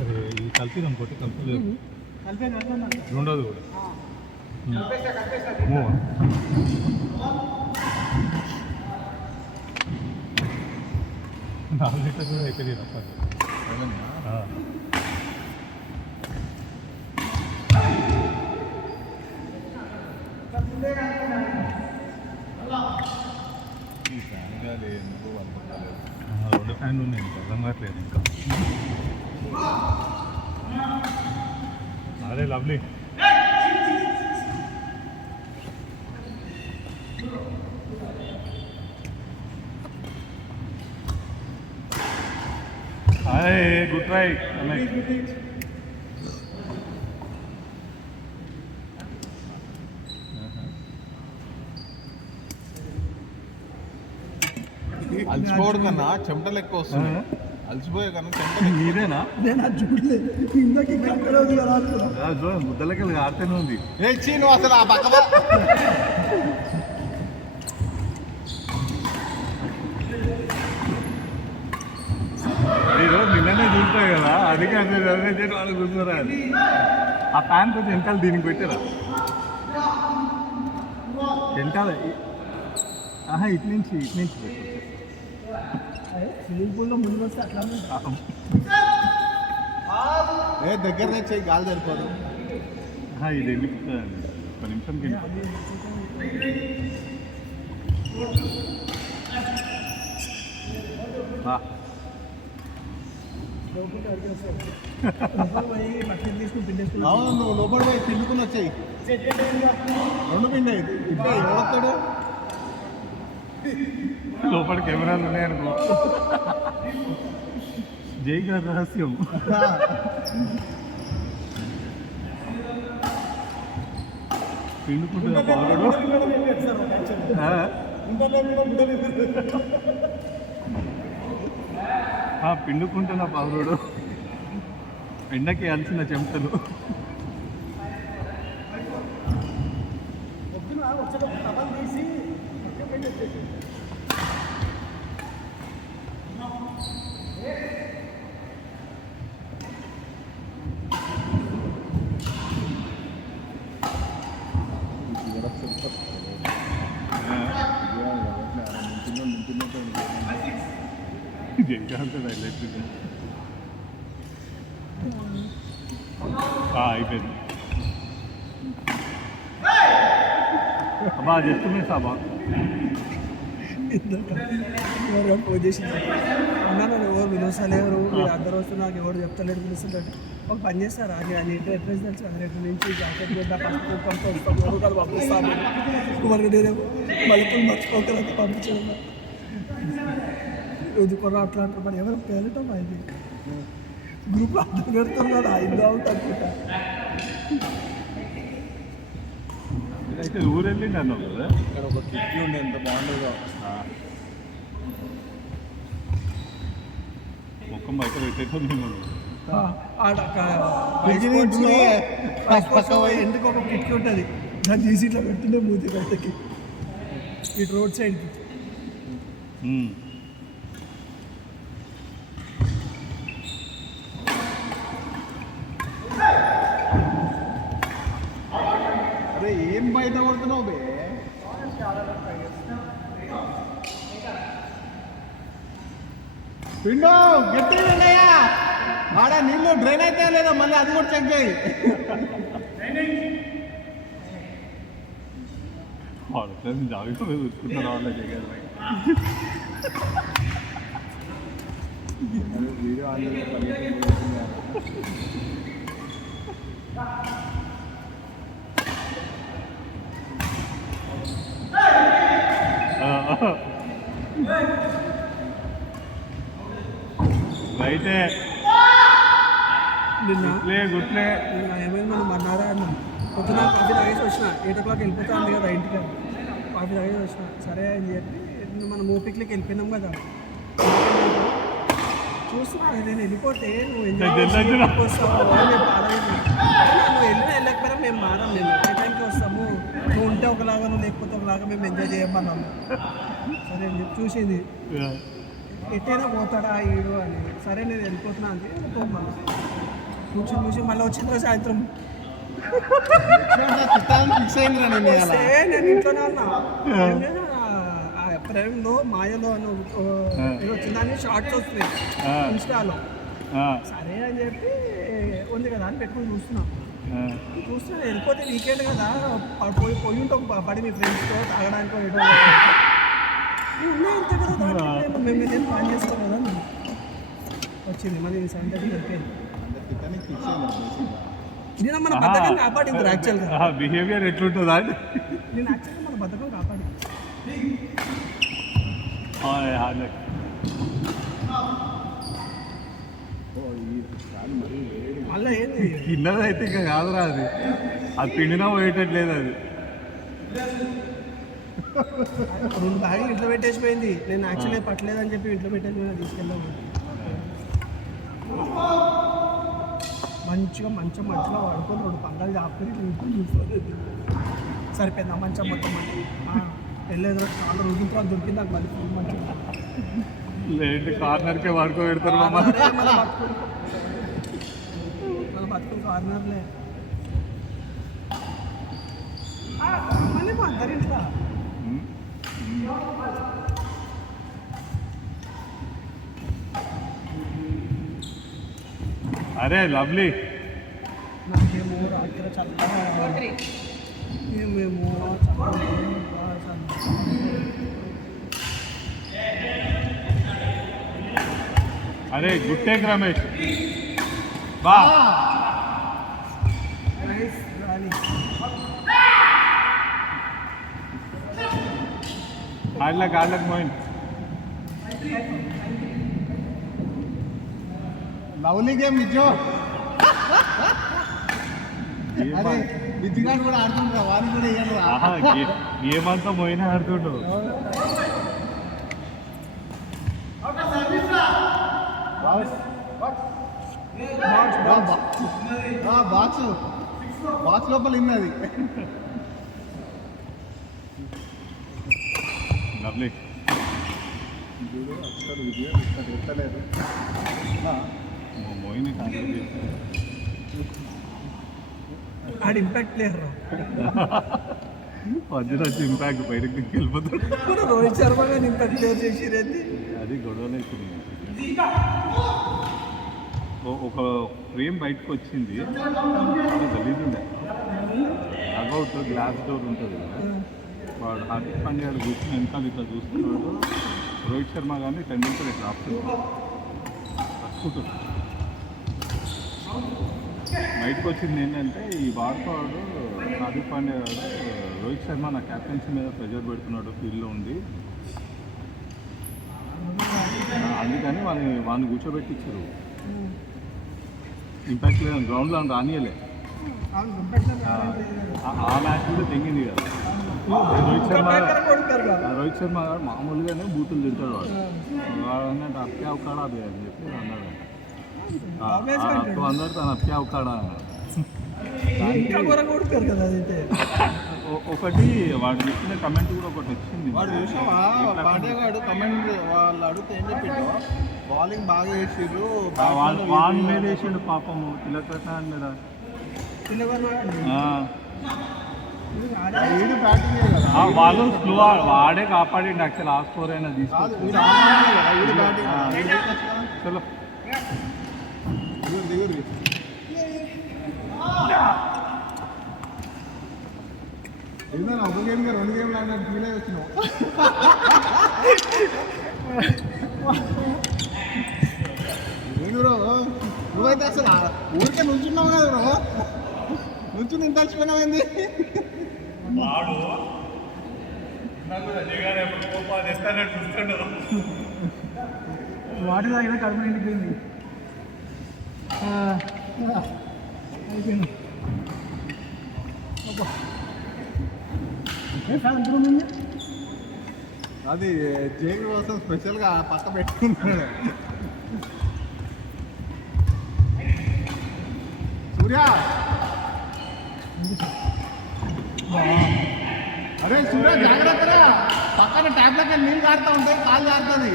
అదే ఇది కలిపి అనుకోటి కలిపలేదు రెండోది కూడా మూవ్. 4 లీటర్ కూడా అయిపోయింది అసలు. ఈ ఫ్యాన్ గాలి ఎందుకు అనుకుంటలేదు. 2 ఫ్యాన్లు ఉన్నాయి ఇంకా అర్థం కావట్లేదు ఇంకా. అరే లవ్లీ. Hi good try. అలసిపోవడం కన్నా చెమటలు ఎక్కువ వస్తుంది. అలసిపోయే కన్నా చెమటలు మీరేనా నేను అది చూడలేదు ఇందాక ఇక్కడ అక్కడ ఉంది కదా అనుకున్నా. ముద్దలకి ఆడుతూనే ఉంది. ఏ చీ నువ్వు అసలు ఆ పక్క మీరు నిన్ననే చూస్తాయి కదా, అందుకే అదే వాళ్ళు కూర్చోరా అని. ఆ ఫ్యాన్ కొంచెం వెనకాల దీనికి పెట్టారా వెనకాల ఇటు నుంచి పెట్టు. స్విమ్మింగ్ పూల్లో ముందు వస్తే అట్లా ఏ దగ్గర నుంచి గాలి సరిపోదు. ఇది వెళ్ళిపోతుందండి ఒక నిమిషంకి బట్టలు తీసుకుని పిండేసుకుని అవును నువ్వు లోపల పోయి పిండుకుని వచ్చాయి. 2 పిండి ఇట్లా ఎవడతాడు. లోపల కెమెరాలు ఉన్నాయనుకో. జై గారి రహస్యం. పిండుకుంటున్న పౌరుడు పిండుకుంటున్న పౌరుడు ఎండకి అలసిన చెమటలు. పొద్దున వచ్చేటప్పుడు టవల్ తీసి అయిపోయింది. అబ్బా చెప్తుంది సాబా ఎవరు ఫోన్ చేసి ఉన్నాను ఎవరు పిలుస్తలేరు మీరు అందరు వస్తూ నాకు ఎవరు చెప్తలేడు పిలుస్తుంటాడు. ఒక పని చేస్తారా అని అడ్రస్ తెలుసు కదా, రేపు నుంచి జాకెట్ మీద ఫస్ట్ పంపిస్తాను పంపిస్తాను మరి నేను మలుపులు మర్చిపోకరంతా పంపించడం ఎదుకున్నా అట్లా అంటారు. మరి ఎవరు పేరటం అది గ్రూప్లో అర్థం పెడుతున్నారు అయిందా అనుకుంటా. అయితే ఊరు వెళ్ళింది అన్నావు కదా. ఇక్కడ ఒక కిటికీ ఉండే ఎంత బాగుండేదో. ముఖం బయట పెట్టేటో మేము ఎందుకు ఒక కిటికీ ఉంటుంది దాన్ని తీసి ఇట్లా పెడుతుండే మూతి బయటకి ఇటు రోడ్ సైడ్కి. అరే ఏం బయట కొడుతున్నావు బే. పిండు గట్టిగా ఉన్నాయా ఆడ నీళ్ళు డ్రైన్ అయితే లేదా మళ్ళీ అది కూడా చెక్ చేయి. జాగ్రత్త చూసుకుంటారు వాళ్ళ జగన్ వీడియో ఆన్లైన్ రైటే నిన్న గుట్లే నిన్న ఏమైంది మనం మన్నారా అన్నాం పొద్దున కాఫీ తాగేసి వచ్చిన 8 o'clock వెళ్ళిపోతాను కదా ఇంటికి కాఫీ తాగేసి వచ్చిన సరే అని చెప్పి నిన్న మనం మూపిక్లకి వెళ్ళిపోయినాం కదా చూస్తున్నా నేను వెళ్ళిపోతే నువ్వు ఎంజాయ్ వస్తావు మేము పాడలేదు నువ్వు వెళ్ళకపోయినా మేము మారాం మేము ఏ టైంకి వస్తాము నువ్వు ఉంటే ఒకలాగా నువ్వు లేకపోతే ఒకలాగా మేము ఎంజాయ్ చేయమన్నాము సరే అని చెప్పి చూసింది ఎట్టైనా పోతాడా ఈడు అని సరే నేను వెళ్ళిపోతున్నా అంటే వెళ్ళిపోమన్నా చూసి మళ్ళీ వచ్చింది సాయంత్రం ఫిక్స్ అయిందిరా నేను ఇవాళ. నేను ఇంట్లోనే ఉన్నా ఆ ప్రేమలో మాయలో అని ఏదో వచ్చిందని షార్ట్స్ వస్తున్నాయి ఇన్స్టాలో సరే అని చెప్పి ఉంది కదా అని పెట్టుకుని చూస్తున్నా వెళ్ళిపోతే వీకెండ్ కదా పోయి ఉంటాం పడి మీ ఫ్రెండ్స్తో తాగడానికి ఏదో ఉన్నాయి అంతే కదా దాంట్లో మేము ఏం ప్లాన్ చేసుకోం కదా వచ్చింది మళ్ళీ సండే వెళ్ళిపోయింది టిటానిక్ ఫిక్స్ అయింది నేను మన బద్ధకం కాపాడింది యాక్చువల్గా బిహేవియర్ ఎట్లుంటుందా అంటే నేను యాక్చువల్గా మన బద్ధకం కాపాడింది మళ్ళీ ఏంది కిందదైతే ఇంకా కాదురా అది అది పిండినా పోయేటట్లేదు అది 2 బ్యాగులు ఇంట్లో పెట్టేసిపోయింది నేను యాక్చువల్లీ పట్టలేదని చెప్పి ఇంట్లో పెట్టేసి తీసుకెళ్ళాము మంచిగా మంచిగా వాడుకొని 2 పంగాలు చాపుకొని ఇంట్లో చూసుకోలేదు సరిపోయింది ఆ మంచం మొత్తం వెళ్ళేది చాలా రోజుల తర్వాత దొరికింది నాకు మళ్ళీ ఫుల్ మంచిగా లేదంటే కార్నర్కే వాడుకో పెడతారు మమ్మల్ని మన బతుకులు కార్నర్లే మళ్ళీ మా అందరి ఇంట్లో అరే లవ్లీ నాకేమో రాత్రి చల్లగా మేమేమో అరే గుడ్ టేక్ రమేష్ బా ఆడలకు మోయిన్ లవ్లీ గేమ్ నిజో అరే విజ్జిగాడు కూడా ఆడుతుంటా వాడిని కూడా ఇవ్వండి గేమ్ అంతా మోయినా ఆడుతుండు బాక్స్ లోపల ఉన్నది లవ్లీ చూడు అసలు విజయం ఇక్కడ ఎత్తలేదు మోయిన్ ఆడ ఇంపాక్ట్ ప్లేయర్ మధ్యలో వచ్చి ఇంపాక్ట్ బయటకు వెళ్ళిపోతాడు రోహిత్ శర్మ గారిని ఇంపాక్ట్ ప్లేయర్ చేసిరేంది అది గొడవలు అవుతుంది ఒక ఫ్రేమ్ బయటకు వచ్చింది గలీజ్ ఉండే అబౌట్ గ్లాస్ డోర్ ఉంటుంది కదా వాడు హార్దిక్ పాండ్యా కూర్చుని వెనకాల ఇట్లా చూస్తున్నాడు రోహిత్ శర్మ కానీ టెండూల్కర్ ఇట్లా ఆపుతున్నాడు పట్టుకుంటుంది బయటకు వచ్చింది ఏంటంటే ఈ వాడుకోవాడు హార్దిక్ పాండ్యా రోహిత్ శర్మ నా క్యాప్టెన్సీ మీద ప్రెజర్ పెడుతున్నాడు ఫీల్డ్లో ఉండి అందుకని వాళ్ళని కూర్చోబెట్టించారు ఇంపాక్ట్ లేదు గ్రౌండ్లో రానియలే ఆ మ్యాచ్ కూడా తెంగింది కదా రోహిత్ శర్మ గారు మామూలుగానే బూతులు తింటాడు వాడు అన్నట్టు అత్తే అవకాడా అది అని చెప్పి అన్నాడు అందరు తను అత్తే అవకాడా ఒకటి వాడు చెప్పిన కమెంట్ కూడా ఒకటి వచ్చింది వాడు చూసావా పాండ్యగాడు కమెంట్ వాళ్ళు అడిగితే ఏం చెప్పిండు బౌలింగ్ బాగా వేసిర్రు వాన్ మీద వేసిండు పాపము తిలక్ మీద వీడు బ్యాటింగ్ కదా వాళ్ళు స్లో వాడే కాపాడిండు యాక్చువల్ ఆ స్కోర్ అయినా కాదు తీసుకు వీడు ఆడాలి కదా వీడు బ్యాటింగ్ చలో దిగురు ఏంటన్నా ఒక గేమ్ 2 గేమ్లు ఆడినట్టు ఫీల్ అయి వచ్చినావు బ్రో నువ్వైతే అసలు ఊరికే నుంచున్నావు కదా బ్రో నుంచుని ఇంత అలసిపోయినామైంది వాడు నాకు అజయ్ గారు ఎప్పుడు కోపాలు ఇస్తానని చూస్తుండదు. వాటర్ తాగినా కడుపు నిండిపోయింది. అయిపోయింది. అది జైలు కోసం స్పెషల్గా పక్క పెట్టుకుంటున్నాడు. సూర్య అరే సూర్య జాగ్రత్తగా పక్కన ట్యాబ్లెట్ నీళ్ళు కారుతా ఉంటాయి కాలు కారుతుంది.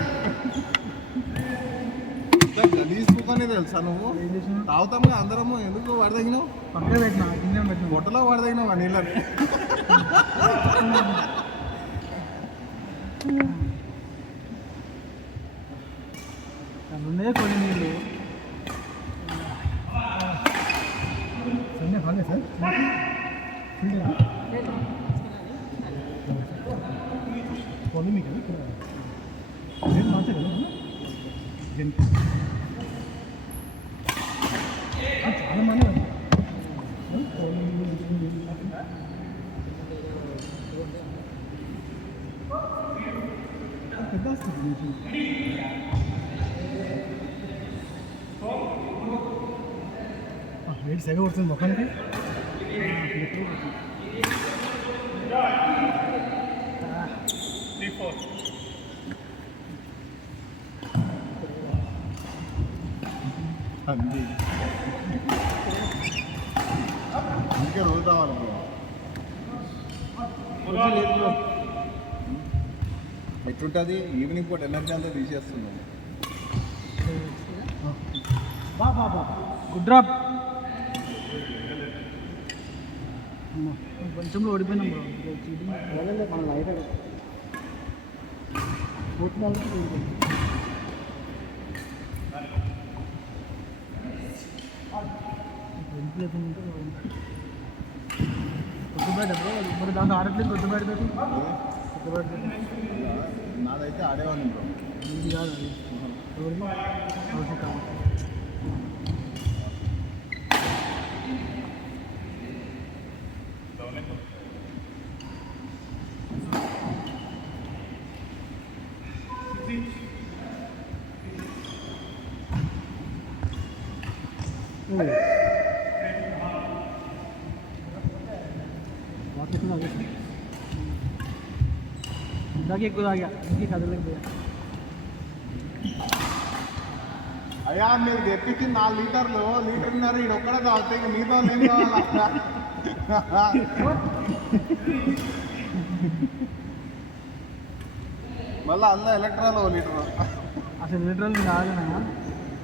గలీజ్ కుక్కనే తెలుసా నువ్వు తాగుతాంగా అందరము ఎందుకు వడదగినావు పక్క పెట్టినా కింద పెట్టిన బొట్టలో వడదగినావు ఆ నీళ్ళని ఉండే కొన్ని నీళ్ళు సార్ పోనీ మీకు చాలా మంది పెద్ద వస్తుంది వేడి సెగ కొడుతుంది ముఖానికి. అంది అందుకే రోజు రావాలి ఎట్లుంటుంది ఈవినింగ్ పూట ఎనర్జీ అంతా తీసేస్తున్నాం. బా గుడ్ డ్రాప్. కొంచెంలో ఓడిపోయినాం బ్రో. మన లైఫ్ కొత్తపేట బ్రో మరి దాంతో ఆడట్లేదు కొత్తపేట నాదైతే ఆడేవాడిని బ్రో ఇది కాదు అది ఎవరికి కాదు. ఇందాకే ఎక్కువ తాగా ఇంకే కదలేకపోయా. అయ్యా మీరు తెప్పించి 4 లీటర్లు లీటర్న్నర ఇది ఒక్కడే తాగితే ఇక మీతో ఏం కావాలా మళ్ళీ అందులో ఎలక్ట్రాల్ 1 లీటర్ అసలు లీటర్లు తాగినా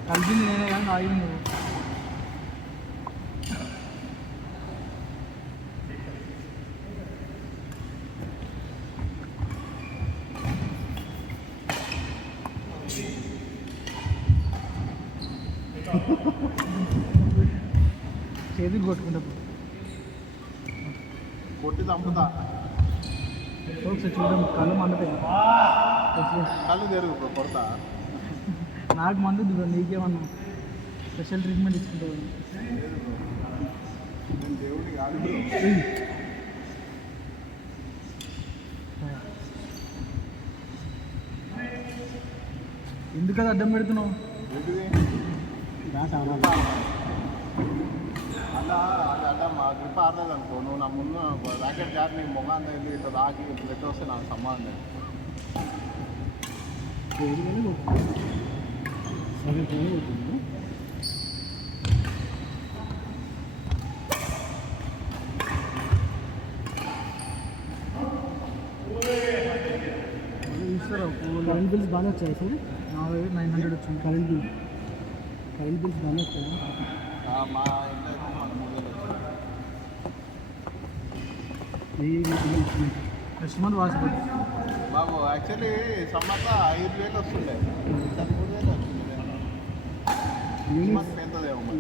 కలిపింది నేనే కానీ తాగింది నువ్వు. చేతికి కొట్టుకుంటా కొట్టి చంపుతా ఒకసారి చూద్దాం. కళ్ళు మండుతాయి. కళ్ళు తెరుగు కొడతా నాకు మండుద్ది బ్రో. నీకేమన్నా స్పెషల్ ట్రీట్మెంట్ ఇచ్చుకుంటావు. నేను దేవుడి కాదు ఎందుకు అది అడ్డం పెడుతున్నావు? ఏంటిది అలా అది అడ్డ మా గ్రిప్ ఆడలేదు అనుకో నువ్వు నా ముందు ర్యాకెట్ జారి నీ మొగాన్ని వెళ్ళి ఇట్లా దాకి బ్లడ్ వస్తే నాకు సంబంధం లేదు. ఇస్తారా? కరెంట్ బిల్స్ బాగానే వచ్చాయి సార్. 900 వచ్చింది కరెంట్ బిల్. కరెంట్ బిల్స్ బాగానే వచ్చాయి. మా ఇంట్లో అయితే మన 3000 వచ్చింది. నెక్స్ట్ మంత్ వాసిపోతుంది. మాకు యాక్చువల్లీ సమ్మర్లో 5000 వస్తుండే 3000 వచ్చింది. మంత్ పెంతదేమో మరి.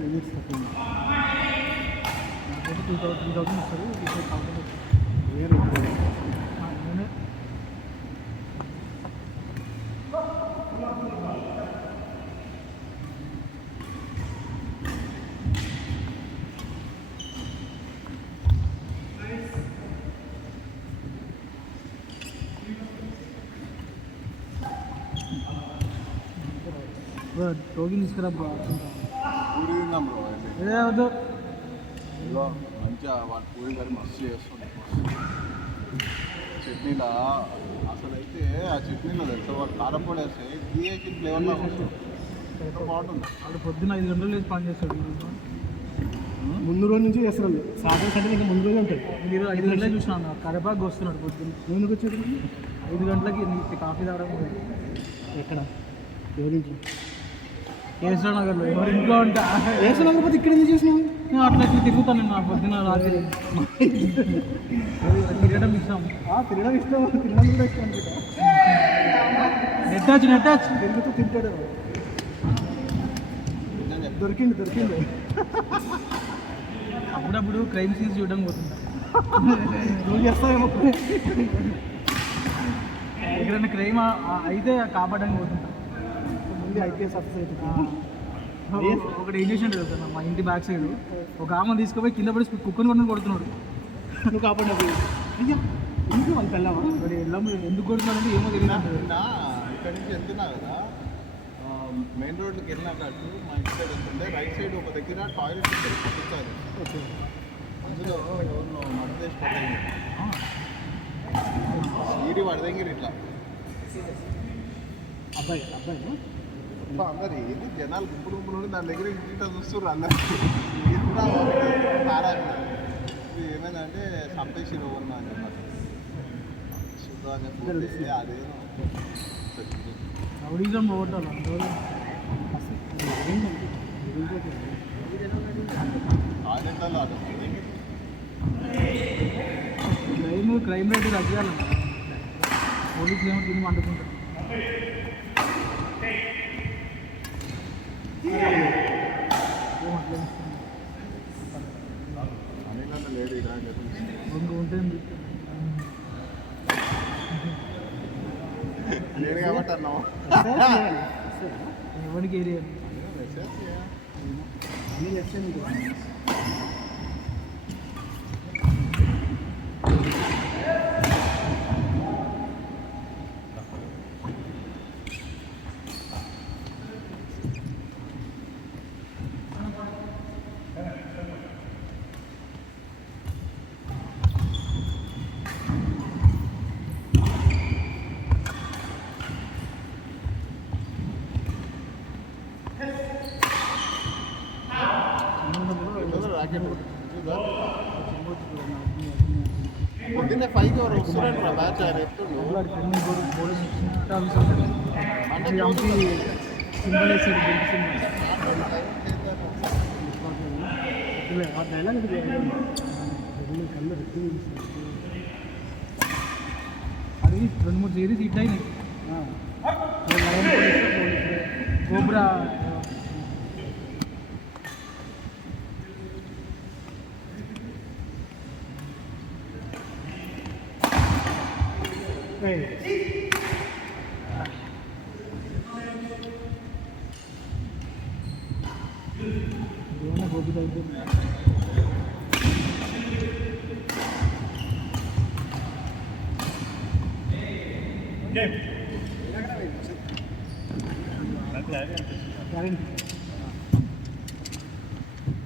నాకైతే 2000 వస్తారు. 2000 వేరు టోకెన్ తీసుకురా బ్రో. పూరి తిన్నాం బ్రో. ఏ వద్దు. ఇదిగో మంచిగా వాటి పూరి కర్రీ మస్తు చేస్తుంది. చట్నీలా అసలు అయితే ఆ చట్నీలో తెలుసా వాడు కారం పొడి వేస్తే టీఏకి ఫ్లేవర్లో వస్తుంది. ఎంత బాగుంటుంది. వాడు పొద్దున్న 5 గంటలు లేచి పని చేస్తాడు. ముందు రోజు నుంచి చేస్తున్నాను. సాటర్డే సండే ఇంకా ముందు రోజు ఉంటుంది. మీరు 5 గంటలకు చూసినాను కడపాకు వస్తున్నాడు పొద్దున్న. ముందుకు వచ్చేది 5 గంటలకి కాఫీ తాగడం ఎక్కడ ఎవరింట్లో కేసరా నగర్లో ఎవరి ఇంట్లో ఉంటా వేసిన పోతే ఇక్కడ ఎందుకు చూసినావు? నేను అట్లా ఇట్లా తిరుగుతాను నేను నా పొద్దున్న రాత్రి తిరగడం ఇష్టం. తినడం ఇష్టం, తినడం కూడా ఇష్టం అనుకుంటా. నెట్ తిరుగుతూ తింటాడు. దొరికిండు. అప్పుడప్పుడు క్రైమ్ సీన్స్ చూడడం పోతుంటా. నువ్వు చేస్తావేమో. ఎక్కడైనా క్రైమ్ అయితే కాపాడడానికి పోతుంటా. ముందు ఐపీఎస్ ఆఫీసర్ అవుతుంది. ఒకటి ఏం చేసిండు కదా మా ఇంటి బ్యాక్ సైడ్ ఒక ఆమె తీసుకుపోయి కింద పడి కుక్కను కొట్టుకుని కొడుతున్నాడు. నువ్వు కాపాడినప్పుడు అయ్యా ఎందుకు వాళ్ళకి వెళ్ళావా? మరి వెళ్ళాము ఎందుకు కొడుతున్నాడంటే ఏమో తెలియదు. ఇక్కడి నుంచి వెళ్తున్నా కదా మెయిన్ రోడ్కి వెళ్ళినాక మా ఇంటి సైడ్ వెళ్తుంటే రైట్ సైడ్ ఒక దగ్గర టాయిలెట్ ఉంటుంది. అందులో ఎవరినో మడత చేసి పడేది సీడి పడదంగిరి ఇట్లా అబ్బాయి అందరు ఏంటి జనాలు గుంపులు ఉండి దాని దగ్గర ఇంటింటా చూస్తుర్రు అందరు. ఇది ఏమైందంటే సంపేసి రోగన్నా అని చెప్పారు. శుద్ధం అని చెప్పి అదేదో రౌడీజం పోగొట్టాలి. టాయిలెట్లలో అటు క్రైమ్ రేట్ తగ్గాలి. పోలీసులు ఏమో తిని వండుకుంటారు. అన్నింటి లేడు ఇలాంటి ఉంటుంది లేడు కాబట్టి అన్నావు. ఎవరికి ఏరియా అన్నీ చేస్తే నీకు పొద్దున్నే 5కి ఎవరు వస్తున్నారు నా బ్యాచ్ ఆయన ఎత్తుండు. సింబల్ వేసాడు సింబల్. ఆ డైలాగ్ కళ్ళు రెక్కి అది 2-3 సిరీస్ హిట్ అయినాయి. కోబ్రా గోపి అయిపోయింది.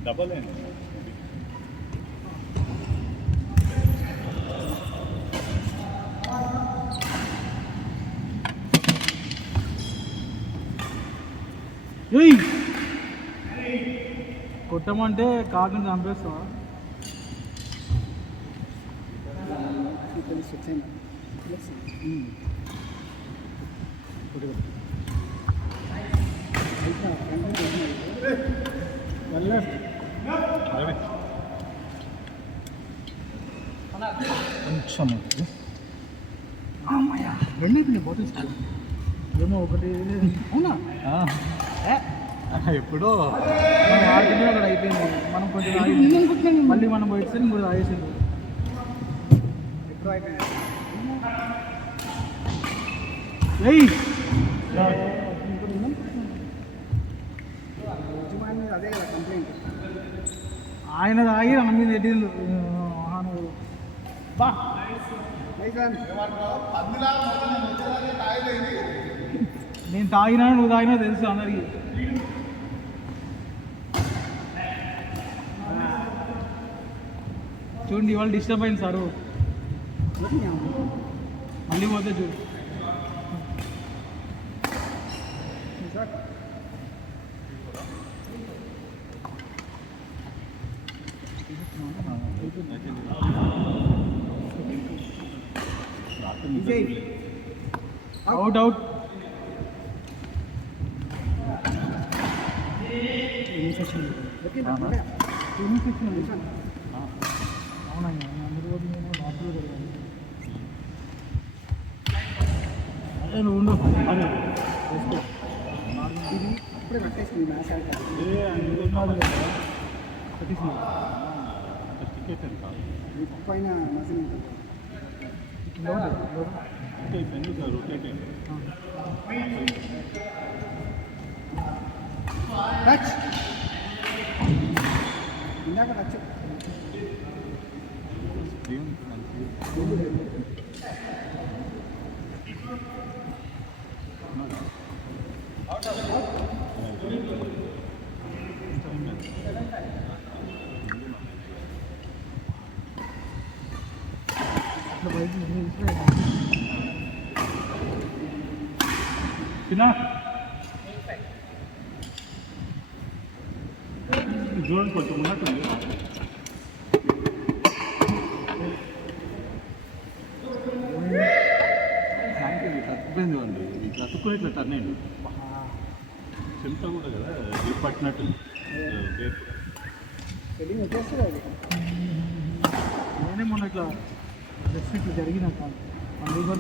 డబల్ కొట్టమంటే కాకుని చంపేస్తావా? రెండు బాటిల్స్ ఏమో ఒకటి అవునా? ఎప్పుడో మనం ఆడుతుంటే అక్కడ అయిపోయింది. మనం కొంచెం తాగి మళ్ళీ మనం పోయితే ఇంకోటి తాగేసింది. ఎక్కువ అయిపోయింది. అదే కదా కంప్లైంట్. ఆయన తాగి మన మీద ఎట్టిండు మహానుభావుడు. బా పందిలా తాయిలేదు నేను తాగినా నువ్వు తాగినా తెలుసు అందరికి. చూడండి ఇవాళ డిస్టర్బ్ అయింది సారు, మళ్ళీ పోతే చూడు. Out out. అవునండి అందరూ అదే నువ్వు ఉండు. అదే ఇది ఇప్పుడే కట్టేసింది మ్యాచ్ ఆడతాను. టికెట్ ఎంత పైన మసలు ఉంటుంది. అయిపోయింది సార్, రొటేట్ అయింది. టచ్ ఇందాక టచ్ చిన్న చూడండి కొంచెం ఉన్నట్టుంది. తప్పిపోయింది అండి, ఇట్లా అతుక్కుని ఇట్లా టర్న్ అయింది. చెంత కూడా కదా ఇది పట్టినట్టు సెట్టింగ్ వచ్చేస్తుంది అది. నేనే మొన్న ఇట్లా జస్ట్ ఇట్లా జరిగినాక అందులో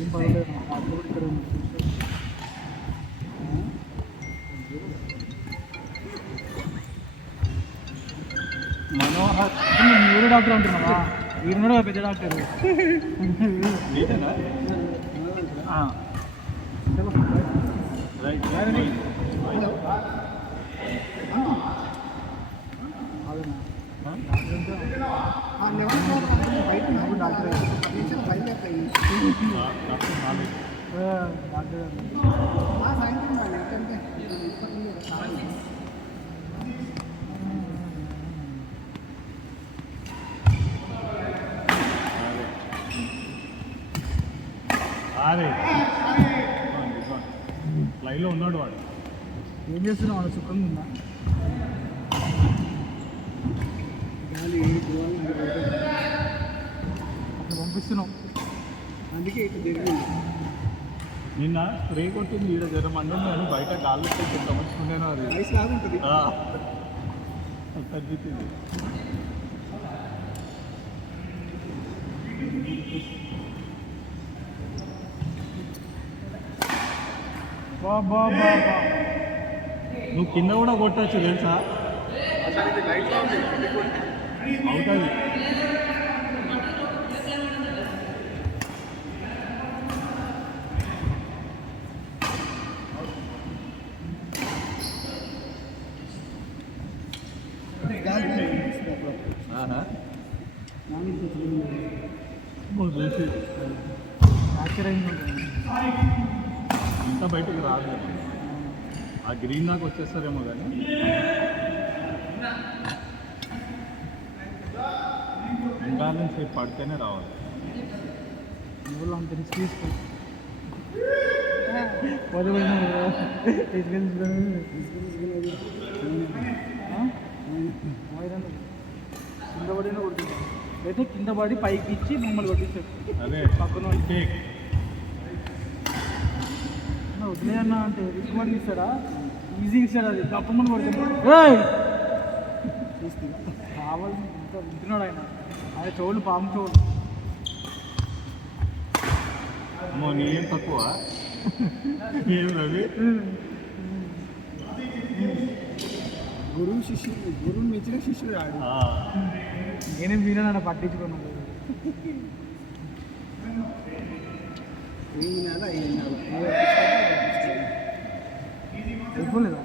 ఏం పర్వాలేదు, అప్పుడు కూడా ఇక్కడ ఉంది. మనోహర్ న్యూరో డాక్టర్ అంటున్నావా? ఈయన పెద్ద డాక్టర్. రైట్ అరే లైన్లో ఉన్నాడు వాడు. ఏం చేస్తున్నావు? వాడు సుఖంగా ఉందా? అట్లా పంపిస్తున్నావు. అందుకే ఇటు జరిగింది. నిన్న స్ప్రే కొట్టింది ఈడ జ్వరం అండి, నేను బయట గాల్లో గమనించుకుంటాను. అది వయసు లాగా ఉంటుంది. తగ్గుతుంది. నువ్వు కింద కూడా కొట్టచ్చు తెలుసా? అవుతుంది. చూసి ఇంత బయటకు రాదు. ఆ గ్రీన్ నాకు వచ్చేస్తారేమో కానీ ఇంబ్యాలెన్స్ రేపు పడితేనే రావాలి. నువ్వు అంత రిస్క్ తీసుకో. కింద పడినా కొడుతుంది, అయితే కింద పడి పైకి ఇచ్చి మమ్మల్ని కొట్టించాడు. అదే పక్కన వదిలే అన్న అంటే రిస్క్ పడి ఇస్తాడా? ఈజీగా ఇస్తాడు. అది తప్పమని కొడుతుంది. కావాలని ఇంత వింటున్నాడు ఆయన. ఆయన చెవులు పాము చెవులు. అమ్మో నీకేం తక్కువ ఏం రవి? గురువు మెచ్చిన శిష్యుడు ఆడు. నేనేం వినా పట్టించుకున్నాను. ఏం వినాలా ఏం వినాలా అయిపోలేదా?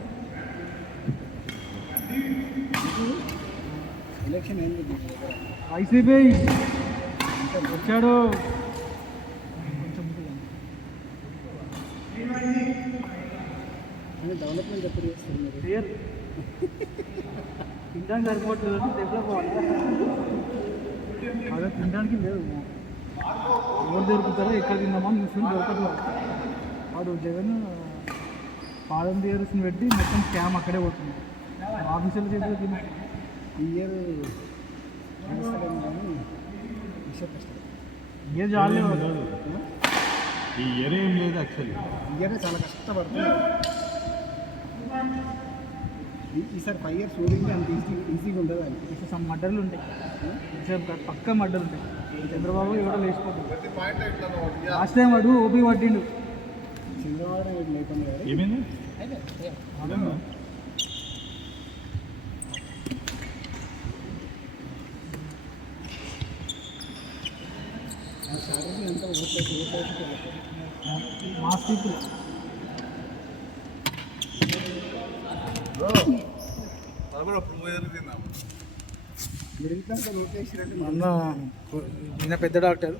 ఎలక్షన్ ఏంది వైసీపీ వచ్చాడు. అని డెవలప్మెంట్ ఎప్పుడు చేస్తారు మీరు క్లియర్ తినడానికి సరిపోవట్లేదు, డెవలప్ అవ్వాలి. అదే తినడానికి లేదు. ఎవరు దొరుకుతారో ఎక్కడ తిందామని చూసుకుని దొరకట్లేదు. వాడు జగన్ పాదం తీయర్స్ని పెట్టి మొత్తం స్కామ్ అక్కడే పోతుంది. ఆఫీసులు చేతిలో తిన్నా ఈ ఇయర్ నడుస్తాడేమో కానీ విషయం కష్టం. ఏ జాలి ఈ ఇయర్ ఏం లేదు యాక్చువల్లీ. ఈ ఇయర్ చాలా కష్టపడుతుంది. ఈసారి 5 years ఓడింది అంత ఈజీగా ఉండదు అని. ఇప్పుడు సమ్ మడ్డర్లు ఉంటాయి, పక్క మడ్డలు ఉంటాయి. చంద్రబాబు ఎవడో లేచిపోతుంది. ప్రతి పాయింట్ ఇట్లా ఒకటి లాస్ట్ టైం వాడు ఓపీ పట్టిండు. చంద్రబాబు లేకుండా గారు ఏమైంది? ఆ శాలరీ ఎంత ఓట్లకి మాస్ పీపుల్ అది కూడా ప్రూవ్ తిన్నాము. మిడిల్ ఓట్లేసినట్టు అన్న ఈయన పెద్ద డాక్టర్.